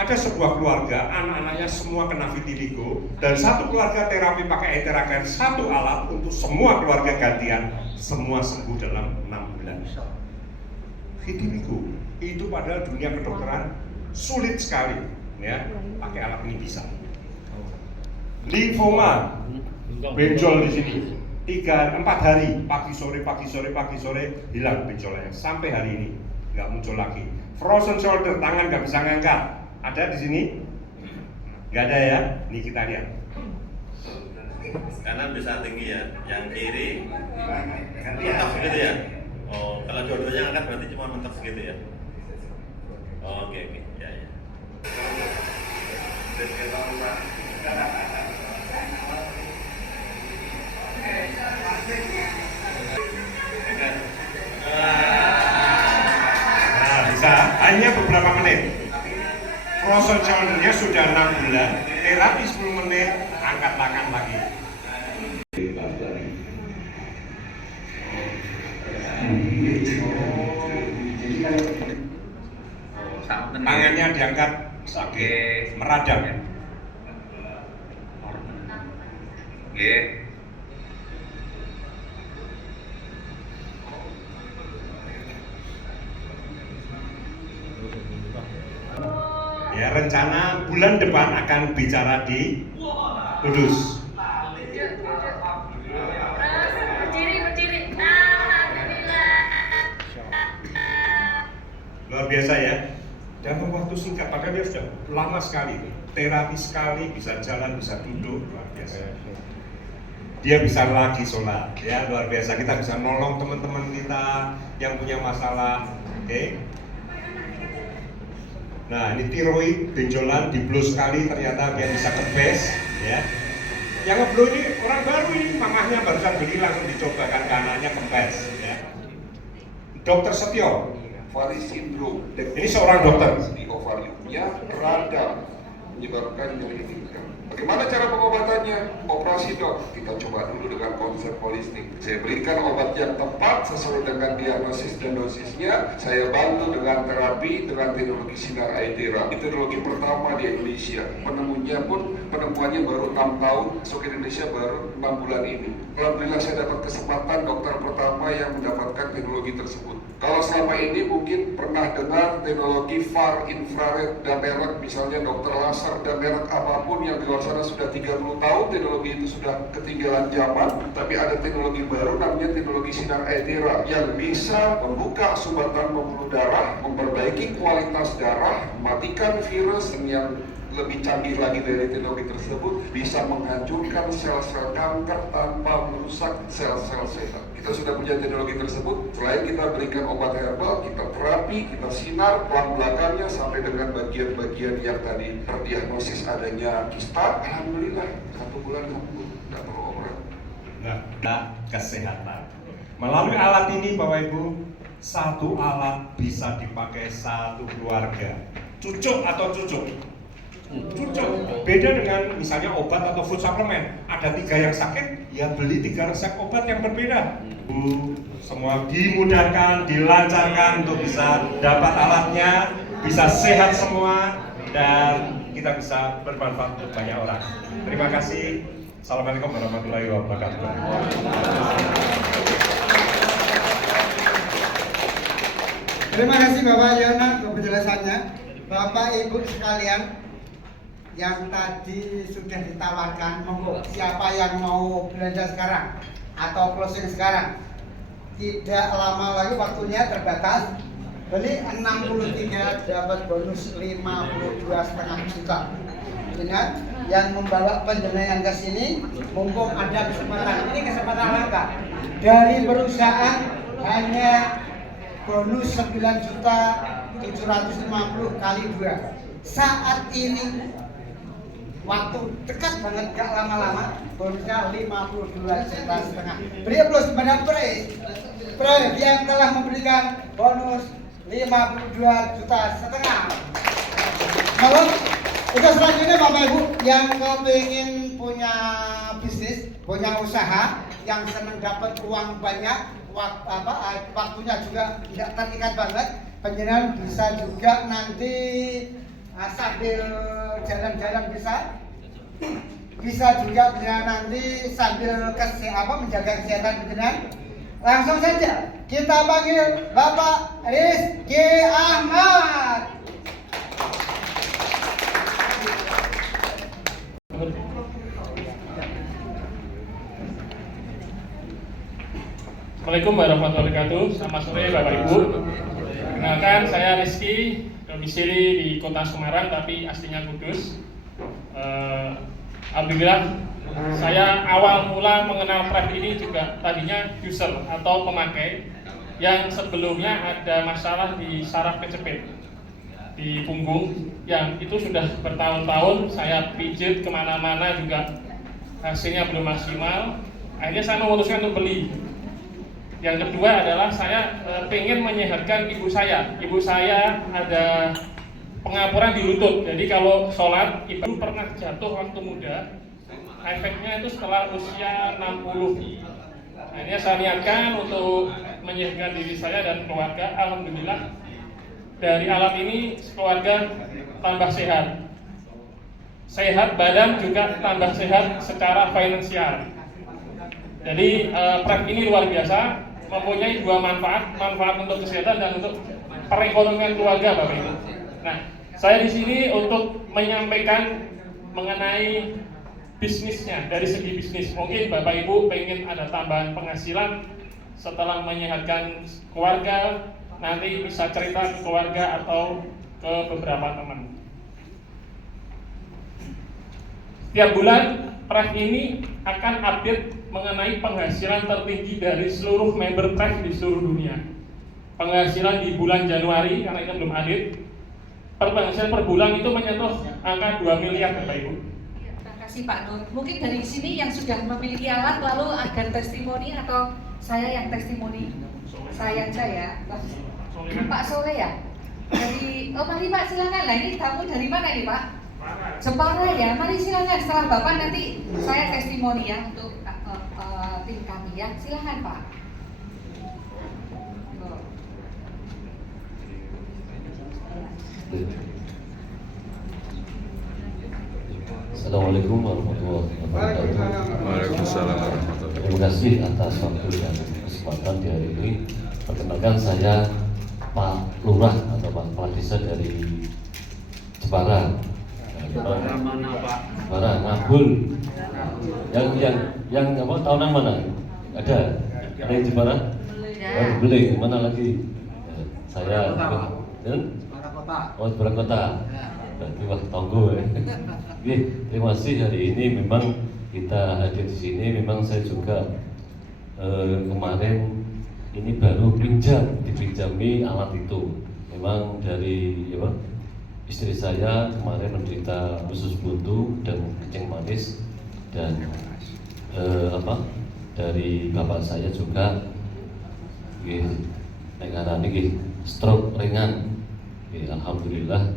Ada sebuah keluarga, anak-anaknya semua kena vitiligo, dan satu keluarga terapi pakai Eteraken, satu alat untuk semua keluarga gantian, semua sembuh dalam 6 bulan. Vitiligo, itu padahal dunia kedokteran sulit sekali, ya, pakai alat ini bisa. Limfoma, benjol di sini. 3-4 hari, pagi sore hilang benjolnya sampai hari ini nggak muncul lagi. Frozen shoulder, tangan nggak bisa ngangkat, ada di sini? Nggak ada ya? Nih kita lihat. Kanan bisa tinggi ya, yang kiri mentok segitu ya. Oh, kalau dua-duanya angkat berarti cuma mentok segitu ya. Oh, oke, ya ya. hanya beberapa menit. Frozen shouldernya sudah 6 bulan, terapi 10 menit, angkat tangan lagi. Tangannya diangkat sakit, meradang. Ya, rencana bulan depan akan bicara di Kudus. Luar biasa ya. Dalam waktu singkat, padahal dia sudah lama sekali, terapi sekali, bisa jalan, bisa duduk, luar biasa. Dia bisa lagi sholat, ya luar biasa. Kita bisa nolong teman-teman kita yang punya masalah, oke? Nah, ini tiroid, benjolan, diblow sekali, ternyata dia bisa kempes, ya. Yang ngeblow ini orang baru ini, mamahnya barusan beli langsung dicobakan kanannya kempes, ya. Dokter Setio, Varis sindrom. ini seorang dokter. Di ovariumnya radang menyebabkan nyeri pinggang. Bagaimana cara pengobatannya? Operasi dok. Kita coba dulu dengan konsep holistik. Saya berikan obat yang tepat sesuai dengan diagnosis dan dosisnya. Saya bantu dengan terapi dengan teknologi sinar Aetera. Teknologi pertama di Indonesia. Penemuannya baru 6 tahun. Masuk Indonesia baru 6 bulan ini. Alhamdulillah saya dapat kesempatan dokter pertama yang mendapatkan teknologi tersebut. Kalau selama ini mungkin pernah dengar teknologi far, infrared, dan merek, misalnya dokter laser dan merek apapun yang di luar sana sudah 30 tahun, teknologi itu sudah ketinggalan zaman. Tapi ada teknologi baru namanya teknologi sinar Aetera yang bisa membuka sumbatan pembuluh darah, memperbaiki kualitas darah, mematikan virus yang lebih canggih lagi dari teknologi tersebut, bisa menghancurkan sel-sel kanker tanpa merusak sel-sel sehat. Kita sudah punya teknologi tersebut. Selain kita berikan obat herbal, kita terapi, kita sinar tulang belakangnya sampai dengan bagian-bagian yang tadi terdiagnosis adanya kista. Alhamdulillah 1 bulan sembuh, tidak perlu obat. Nah, kesehatan. Melalui alat ini, Bapak Ibu, satu alat bisa dipakai satu keluarga. Cucuk atau cucuk? Cucuk. Beda dengan misalnya obat atau food supplement. Ada 3 yang sakit, ya beli 3 resep obat yang berbeda. Semua dimudahkan, dilancarkan untuk bisa dapat alatnya, bisa sehat semua, dan kita bisa bermanfaat untuk banyak orang. Terima kasih. Assalamualaikum warahmatullahi wabarakatuh. Terima kasih Bapak Yonan untuk penjelasannya. Bapak Ibu sekalian, yang tadi sudah ditawarkan, monggo siapa yang mau belanja sekarang atau closing sekarang. Tidak lama lagi, waktunya terbatas. Beli 63 dapat bonus 52,5 juta. Ingat, yang membawa penjenengan ke sini, mumpung ada kesempatan. Ini kesempatan langka. Dari perusahaan hanya bonus 9.750 kali 2. Saat ini waktu dekat banget, gak lama-lama, bonusnya 52,5 juta. Beri aplaus kepada Pre yang telah memberikan bonus 52,5 juta. Kalau untuk selanjutnya Bapak Ibu yang kepingin punya bisnis, punya usaha, yang senang dapat uang banyak, waktunya juga tidak terikat banget, penjenengan bisa juga nanti sambil jalan-jalan bisa juga nanti sambil menjaga kesehatan penjenengan. Langsung saja kita panggil Bapak Rizky Ahmad. Assalamualaikum warahmatullahi wabarakatuh. Selamat sore Bapak Ibu. Kenalkan, saya Rizky, domisili di Kota Semarang tapi aslinya Kudus. Alhamdulillah, saya awal mula mengenal Prep ini juga tadinya user atau pemakai yang sebelumnya ada masalah di saraf kejepit di punggung, yang itu sudah bertahun-tahun saya pijit kemana-mana juga hasilnya belum maksimal. Akhirnya saya memutuskan untuk beli Yang kedua adalah saya pengen menyehatkan ibu saya. Ibu saya ada pengapuran di lutut. Jadi kalau sholat, ibu pernah jatuh waktu muda. Efeknya itu setelah usia 60. Akhirnya saya niatkan untuk menyehatkan diri saya dan keluarga. Alhamdulillah dari alat ini keluarga tambah sehat. Sehat badan juga tambah sehat secara finansial. Jadi prak ini luar biasa, mempunyai dua manfaat untuk kesehatan dan untuk perekonomian keluarga, Bapak Ibu. Nah, saya di sini untuk menyampaikan mengenai bisnisnya, dari segi bisnis. Mungkin Bapak Ibu pengen ada tambahan penghasilan setelah menyehatkan keluarga, nanti bisa cerita ke keluarga atau ke beberapa teman. Tiap bulan Pref ini akan update mengenai penghasilan tertinggi dari seluruh member Pref di seluruh dunia. Penghasilan di bulan Januari, karena ini belum update, penghasilan per bulan itu menyentuh angka 2 miliar, Bapak Ibu. Terima kasih Pak Nur. Mungkin dari sini yang sudah memiliki alat lalu ada testimoni atau saya yang testimoni? Saya aja ya. Pak Soleh ya? Mari Pak silakan. Nah ini tamu dari mana nih Pak? Jepara ya, mari silakan. Setelah Bapak nanti saya testimoni ya untuk tim kami ya. Silakan Pak. Assalamualaikum warahmatullahi wabarakatuh. Waalaikumsalam warahmatullahi wabarakatuh. Terima kasih atas waktu dan kesempatan di hari ini. Perkenalkan saya Pak Lurah atau Pak Kepala Desa dari Jepara. Jepara mana Pak? Jepara, Ngabul. Yang apa tahunan mana? Ada yang Jepara? Beli. Mana lagi? Saya Jepara Kota. Oh, Jepara Kota. Berarti wah tonggo ya. Oke, terima kasih hari ini memang kita hadir di sini. Memang saya juga kemarin ini baru dipinjami alat itu. Memang dari istri saya kemarin menderita usus buntu dan kencing manis dan dari bapak saya juga ngarani stroke ringan. Alhamdulillah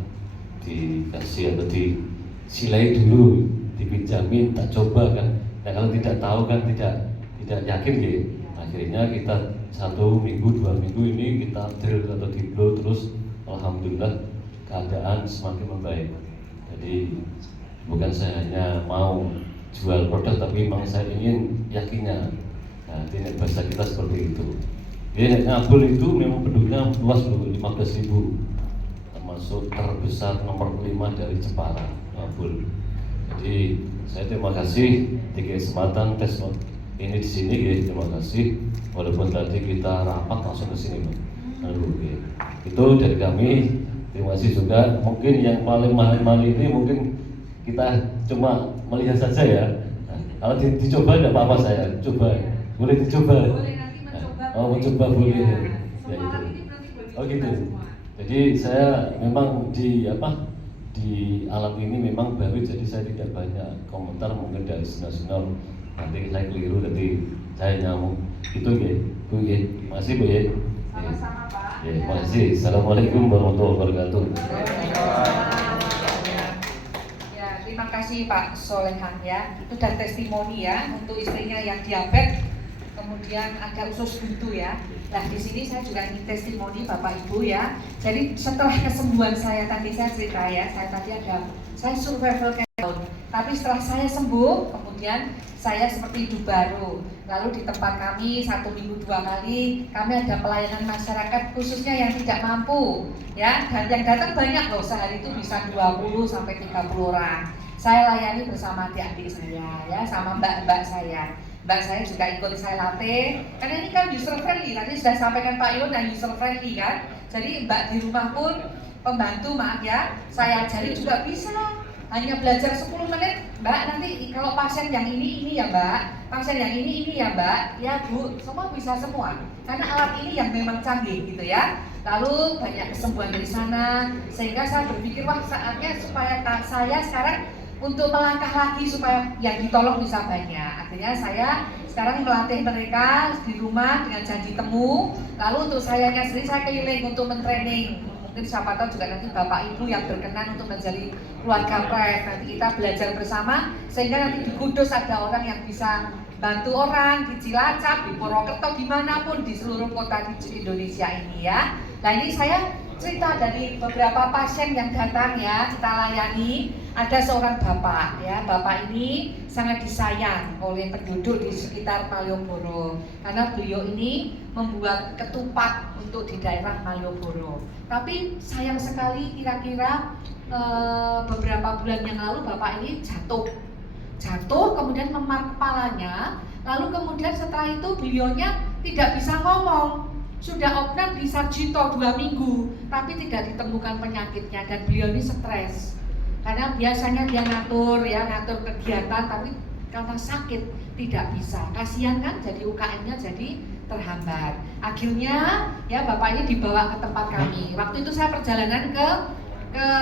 dikasih atau disilai dulu, dipinjamin, tak coba kan. Nah kalau tidak tahu kan tidak yakin gitu. Akhirnya kita 1 minggu 2 minggu ini kita drill atau diblow terus, alhamdulillah keadaan semakin membaik. Jadi bukan saya hanya mau jual produk, tapi memang saya ingin yakinnya. Nah ini bahasa kita seperti itu. Jadi Ngabul itu memang penduduknya luas 15.000. Termasuk terbesar nomor 5 dari Jepara, Ngabul. Jadi saya terima kasih di kesempatan tes ini di sini ya, terima kasih. Walaupun tadi kita rapat langsung ke sini, Pak. Lalu itu dari kami. Terima kasih juga. Mungkin yang paling mahal ini mungkin kita cuma melihat saja ya. Nah, kalau dicoba tidak apa-apa saya coba. Boleh dicoba. Boleh nanti mencoba. Oh, mencoba boleh. Ya, Semua itu. ini nanti boleh Oh gitu. semua. Jadi saya memang di alat ini memang baru, jadi saya tidak banyak komentar mungkin dari nasional. Nanti saya keliru, nanti saya nyamuk. Itu ya, Bu ya. Terima kasih Bu ya. Sama-sama Pak. Ya, terima kasih. Assalamualaikum warahmatullahi wabarakatuh. Ya, terima kasih Pak Solehan ya. Itu dan testimoni ya untuk istrinya yang diabetes, kemudian ada usus buntu ya. Nah di sini saya juga ingin testimoni Bapak Ibu ya. Jadi setelah kesembuhan saya tadi saya cerita ya, saya survival tahun. Tapi setelah saya sembuh, kemudian saya seperti hidup baru. Lalu di tempat kami 1 minggu 2 kali kami ada pelayanan masyarakat khususnya yang tidak mampu ya. Dan yang datang banyak loh, sehari itu bisa 20 sampai 30 orang. Saya layani bersama adik-adik saya ya, sama mbak-mbak saya. Mbak saya juga ikut saya latih, karena ini kan user friendly, tadi sudah sampaikan Pak Iwan dan user friendly kan. Jadi mbak di rumah pun, pembantu maaf ya, saya ajari juga bisa. Hanya belajar 10 menit, mbak nanti kalau pasien yang ini ya mbak, pasien yang ini ya mbak, ya bu, semua bisa semua. Karena alat ini yang memang canggih gitu ya. Lalu banyak kesembuhan dari sana, sehingga saya berpikir wah saatnya supaya saya sekarang untuk melangkah lagi supaya yang ditolong bisa banyak. Akhirnya saya sekarang melatih mereka di rumah dengan janji temu. Lalu untuk sayanya sendiri saya keliling untuk mentraining. Mungkin siapa tahu juga nanti Bapak Ibu yang berkenan untuk menjadi keluarga Pres. Nanti kita belajar bersama sehingga nanti di Kudus ada orang yang bisa bantu orang di Cilacap, di Purwokerto, dimanapun di seluruh kota di Indonesia ini ya. Nah ini saya cerita dari beberapa pasien yang datang ya, kita layani. Ada seorang bapak ya, bapak ini sangat disayang oleh penduduk di sekitar Malioboro karena beliau ini membuat ketupat untuk di daerah Malioboro. Tapi sayang sekali kira-kira beberapa bulan yang lalu bapak ini jatuh kemudian memar kepalanya, lalu kemudian setelah itu beliaunya tidak bisa ngomong. Sudah opnam di Sarjito 2 minggu, tapi tidak ditemukan penyakitnya dan beliau ini stres. Karena biasanya dia ngatur kegiatan, tapi karena sakit tidak bisa. Kasihan kan, jadi UKM-nya jadi terhambat. Akhirnya ya bapak ini dibawa ke tempat kami. Waktu itu saya perjalanan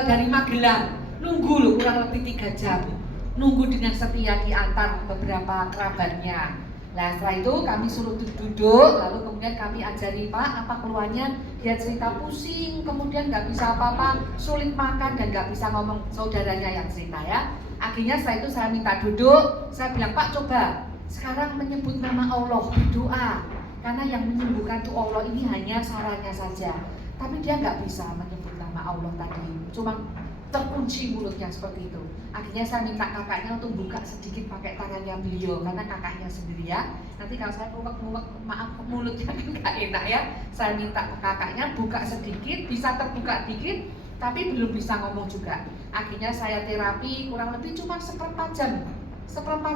dari Magelang, nunggu loh kurang lebih 3 jam. Nunggu dengan setia di antar beberapa kerabatnya. Nah setelah itu kami suruh duduk, lalu kemudian kami ajari Pak apa keluhannya. Dia cerita pusing, kemudian nggak bisa apa-apa, sulit makan dan nggak bisa ngomong, saudaranya yang cerita ya. Akhirnya setelah itu saya minta duduk, saya bilang Pak coba sekarang menyebut nama Allah, berdoa. Karena yang menyembuhkan itu Allah, ini hanya sarannya saja. Tapi dia nggak bisa menyebut nama Allah tadi, cuma terkunci mulutnya seperti itu. Akhirnya saya minta kakaknya untuk buka sedikit pakai tangannya beliau karena kakaknya sendiri ya. Nanti kalau saya ngulek maaf mulutnya kan nggak enak ya. Saya minta ke kakaknya buka sedikit, bisa terbuka dikit, tapi belum bisa ngomong juga. Akhirnya saya terapi kurang lebih cuma seperempat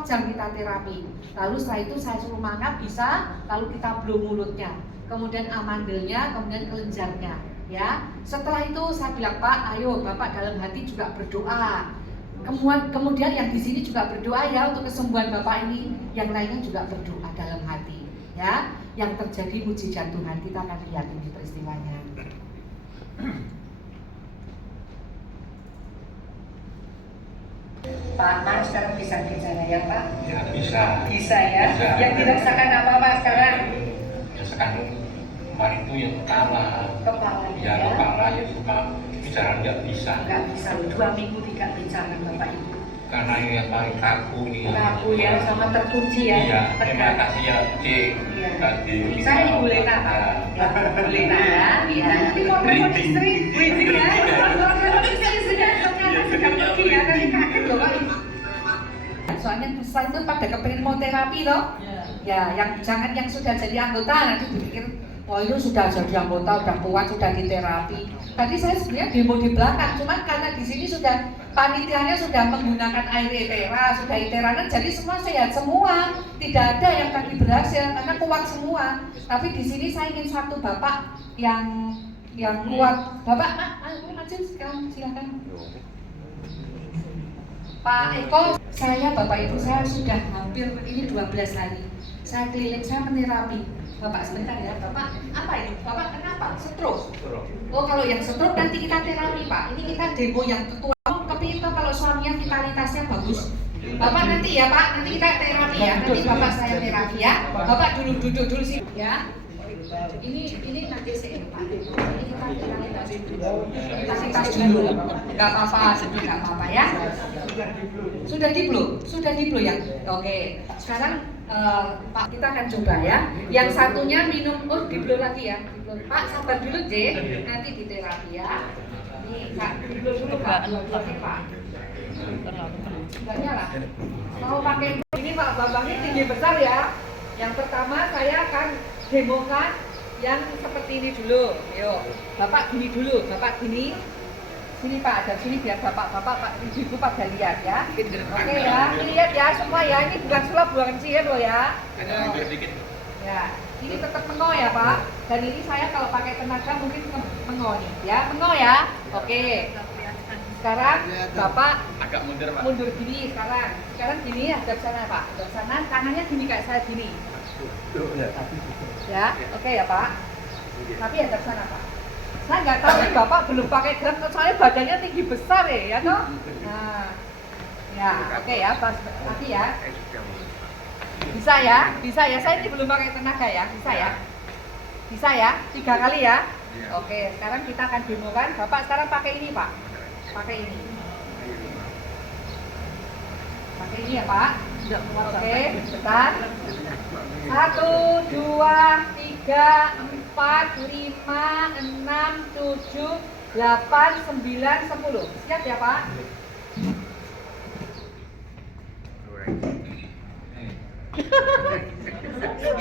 jam kita terapi. Lalu setelah itu saya suruh makan bisa, lalu kita blow mulutnya, kemudian amandelnya, kemudian kelenjarnya. Ya, setelah itu saya bilang Pak, ayo Bapak dalam hati juga berdoa. Kemudian yang di sini juga berdoa ya untuk kesembuhan Bapak ini. Yang lainnya juga berdoa dalam hati. Ya, yang terjadi mujizat Tuhan, kita akan lihat ini peristiwanya. Pak Mas sekarang bisa bicara ya Pak? Ya bisa. Bisa ya. Bisa. Yang dirasakan apa Pak sekarang? Rasakan kemarin itu yang kepala. Ya kepala ya suka bicara nggak bisa. Nggak bisa loh, 2 minggu tidak bicara Bapak Ibu. Karena ini yang paling kaku nih. Kaku ya, sama terkunci ya. Iya. Terima kasih ya Cik. Tadi. Saya Ibu Lena Pak. Ya, Ibu Lena ya. Iya. Nanti mau telepon istri, breathing ya. Kalau telepon istri sudah pergi ya, nanti kaget loh Pak. Soalnya setelah itu pada kepengen mau terapi loh. Ya, yang jangan yang sudah jadi anggota nanti berpikir oh itu sudah jadi anggota, udah kuat, sudah di terapi. Tadi saya sebenarnya demo di belakang, cuman karena di sini sudah panitianya sudah menggunakan air etera, sudah eteranan, jadi semua sehat semua. Tidak ada yang tadi berhasil karena kuat semua. Tapi di sini saya ingin satu bapak yang kuat. Bapak, maju sekarang silakan. Pak Eko, saya Bapak Ibu saya sudah hampir ini 12 hari. Saya keliling, saya menerapi. Bapak sebentar ya, Bapak apa ini? Bapak kenapa? Stroke? Oh kalau yang stroke nanti kita terapi Pak. Ini kita demo yang ketua. Tapi itu kalau suaminya vitalitasnya bagus. Bapak nanti ya Pak, nanti kita terapi ya. Nanti Bapak saya terapi ya. Bapak duduk dulu sih ya. Ini nanti saya Pak. Ini kita terapi dulu. Kita dulu. Enggak apa-apa ya. Sudah di blow ya. Oke. Sekarang Pak kita akan coba ya. Yang satunya minum di blow lagi ya. Pak sabar dulu J. Nanti di terapi ya. Nih Pak, di blow dulu Pak. Dua-duanya Pak. Enggak nyala. Mau pakai ini Pak, babangnya tinggi besar ya. Yang pertama saya akan demokan yang seperti ini dulu. Yuk, Bapak gini dulu, Bapak gini. Sini Pak, ada sini biar Bapak Pak Ibu pada lihat ya. Oke ya, lihat ya semua ya. Ini bukan sulap, bukan sihir loh ya. Ya, ini tetap mengo ya Pak. Dan ini saya kalau pakai tenaga mungkin mengo nih ya, mengo ya. Oke. Sekarang Bapak agak mundur Pak. Mundur gini sekarang. Sekarang gini hadap sana Pak. Hadap sana, tangannya gini kayak saya gini. Ya, oke ya Pak. Tapi hadap sana Pak. Saya nggak tahu nih Bapak belum pakai gerak, soalnya badannya tinggi besar ya toh. Nah, Ya, oke ya, pas hati ya. Bisa ya. Saya ini belum pakai tenaga ya, bisa ya. Bisa ya, 3 kali ya. Oke, sekarang kita akan demokan. Bapak sekarang pakai ini Pak. Pakai ini. Pakai ini ya Pak. Oke, bentar. 1, 2, 3, 4, 5, 6, 7, 8, 9, 10. Siap ya Pak?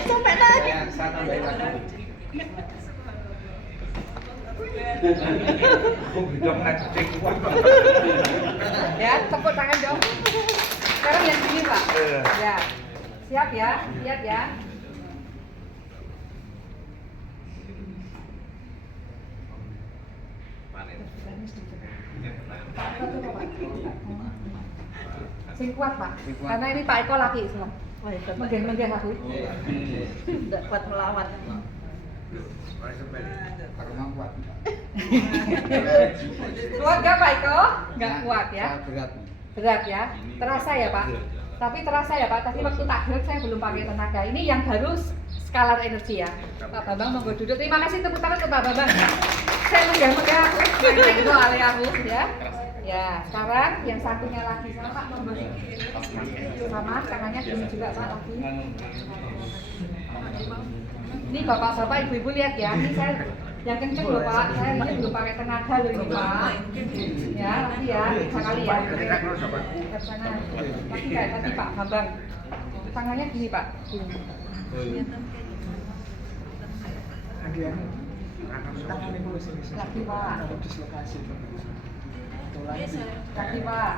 Sampai lagi. Ya, tepuk tangan dong. Sekarang yang gini Pak. Ya. Siap ya, lihat ya. Sing kuat Pak, karena ini Pak Eko laki semua. Menggeh aku. Tidak kuat melawan. Kuat gak Pak Eko? Gak kuat ya? Berat ya? Terasa ya Pak? Tapi terasa ya Pak, tadi waktu tak gerak saya belum pakai tenaga. Ini yang baru skalar energi ya. Pak Bambang monggo duduk. Terima kasih tepuk tangan untuk Pak Bambang. Saya menggeh aku, itu ale aku ya. Ya, sekarang yang satunya lagi sama Pak monggo. Sama, tangannya gini juga Pak lagi. Ini bapak-bapak, ibu-ibu lihat ya. Ini saya yang kenceng loh Pak. Saya ini belum pakai tenaga loh ini Pak. Ya, lagi ya, sekali ya. Ke sana. Lagi kayak tadi Pak Bambang. Tangannya gini Pak. Gini. Lagi Pak. Lagi Pak.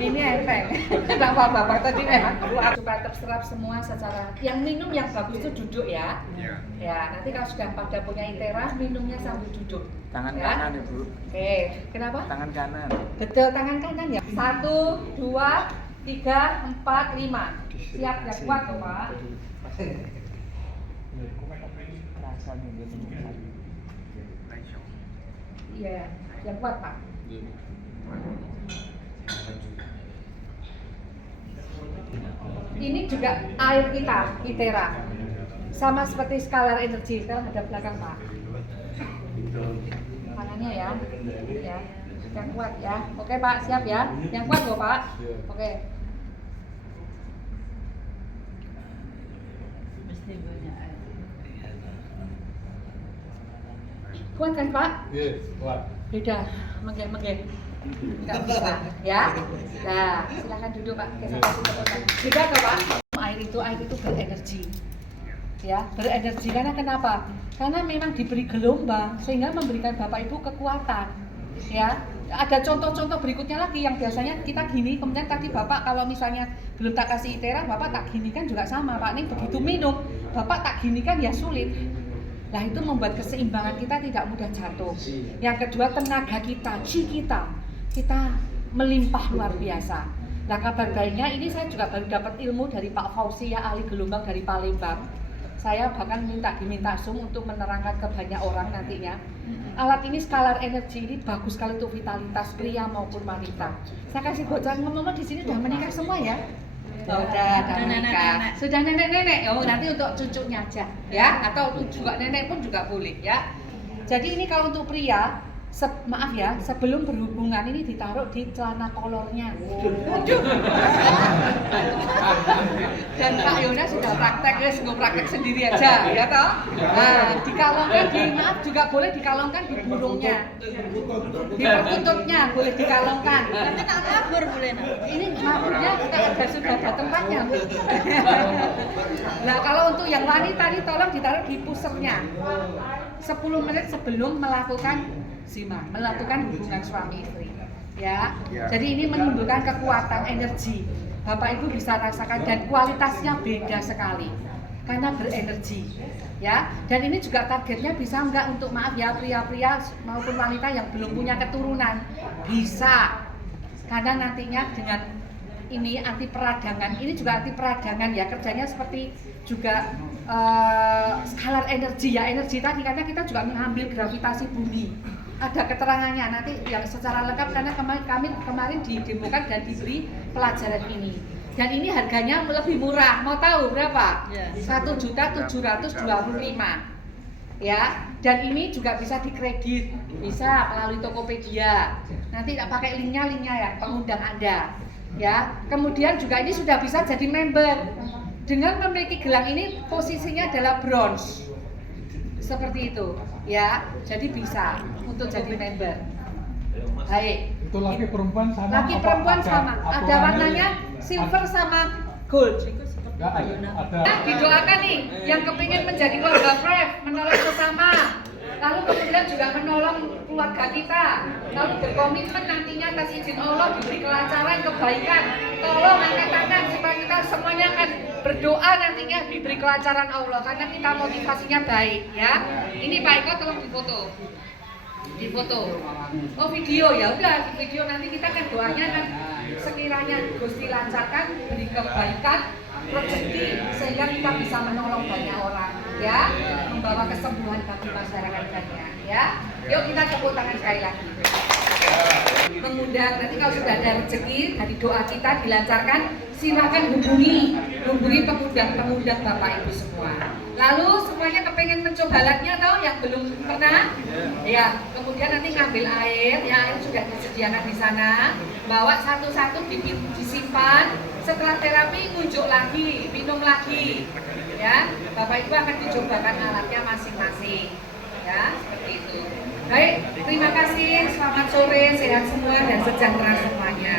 Ini enteng. Tidak apa-apa tadi memang supaya terserap semua secara. Yang minum yang bagus itu duduk ya. Ya, nanti kalau sudah pada punya ITERA minumnya sambil duduk. Tangan ya? kanan Ibu. Oke, kenapa? Tangan kanan. Betul, tangan kanan ya. 1, 2, 3, 4, 5. Siap ya, kuat loh Pak. Iya, yang kuat Pak. Ini juga air kita, ITERA. Sama seperti skalar energi. Sekarang ada belakang Pak. Tangannya ya. Ya. Yang kuat ya. Oke Pak, siap ya. Yang kuat loh Pak. Oke. Kuat kan Pak? Iya, kuat. Beda, menggeh-menggeh. Enggak bisa, ya. Nah, silakan duduk Pak. Beda ke Pak? Air itu berenergi. Ya, berenergi karena kenapa? Karena memang diberi gelombang sehingga memberikan Bapak Ibu kekuatan. Ya, ada contoh-contoh berikutnya lagi yang biasanya kita gini, kemudian tadi Bapak kalau misalnya belum tak kasih ITERA, Bapak tak gini kan juga sama Pak. Ini begitu minum, Bapak tak gini kan ya sulit. Nah itu membuat keseimbangan kita tidak mudah jatuh. Yang kedua tenaga kita, chi kita melimpah luar biasa. Nah kabar baiknya ini saya juga baru dapat ilmu dari Pak Fauzi ya, ahli gelombang dari Palembang. Saya bahkan diminta Zoom untuk menerangkan ke banyak orang nantinya. Alat ini skalar energi ini bagus sekali untuk vitalitas pria maupun wanita. Saya kasih bocoran ngomong di sini udah menikah semua ya. Sudah menikah. Sudah nenek-nenek. Oh, nanti untuk cucunya aja ya, atau juga nenek pun juga boleh ya. Jadi ini kalau untuk pria, maaf ya, sebelum berhubungan ini ditaruh di celana kolornya. Dan Pak Yona sudah praktek, gue praktek sendiri aja, ya toh. Nah, dikalongkan maaf juga boleh dikalongkan di burungnya, di perkututnya boleh dikalongkan. Nanti tak kabur boleh. Ini maafnya sudah ada tempatnya. Nah kalau untuk yang wanita ini tolong ditaruh di pusernya. 10 menit sebelum melakukan hubungan suami istri ya. Jadi ini menimbulkan kekuatan energi. Bapak Ibu bisa rasakan dan kualitasnya beda sekali karena berenergi ya. Dan ini juga targetnya bisa enggak untuk maaf ya pria-pria maupun wanita yang belum punya keturunan, bisa karena nantinya dengan ini anti peradangan, ini juga anti peradangan ya, kerjanya seperti juga skalar energi ya, energi tadi karena kita juga mengambil gravitasi bumi. ada keterangannya nanti yang secara lengkap karena kami kemarin didemokan dan diberi pelajaran ini. Dan ini harganya lebih murah. Mau tahu berapa? 1.725.000. Ya, dan ini juga bisa dikredit, bisa melalui Tokopedia. Nanti tak pakai linknya ya, pengundang Anda. Ya, kemudian juga ini sudah bisa jadi member. Dengan memiliki gelang ini posisinya adalah bronze. Seperti itu, ya. Jadi bisa untuk jadi member. Baik. Itu laki perempuan sama. Laki perempuan sama. Ada warnanya silver sama gold. Nah, didoakan nih yang kepingin menjadi keluarga Frev, menolong sesama, lalu kemudian juga menolong keluarga kita, lalu berkomitmen nantinya atas izin Allah diberi kelancaran, kebaikan. Tolong angkat tangan supaya kita semuanya akan berdoa nantinya diberi kelancaran Allah karena kita motivasinya baik ya. Ini Pak Eko tolong difoto. Oh video ya udah di video nanti kita kan doanya kan sekiranya Gusti lancarkan beri kebaikan rezeki sehingga kita bisa menolong banyak orang ya, membawa kesembuhan bagi masyarakat banyak ya. Yuk kita tepuk tangan sekali lagi. Mengundang nanti kalau sudah ada rezeki dari doa kita dilancarkan, silakan hubungi pengundang Bapak Ibu semua. Lalu semuanya kepengen mencoba alatnya atau yang belum pernah? Ya, kemudian nanti ngambil air, ya air sudah disediakan di sana, bawa satu-satu disimpan. Setelah terapi ngunjuk lagi, minum lagi. Ya, Bapak Ibu akan dicobakan alatnya masing-masing. Ya, seperti itu. Baik, terima kasih. Selamat sore, sehat semua dan sejahtera semuanya.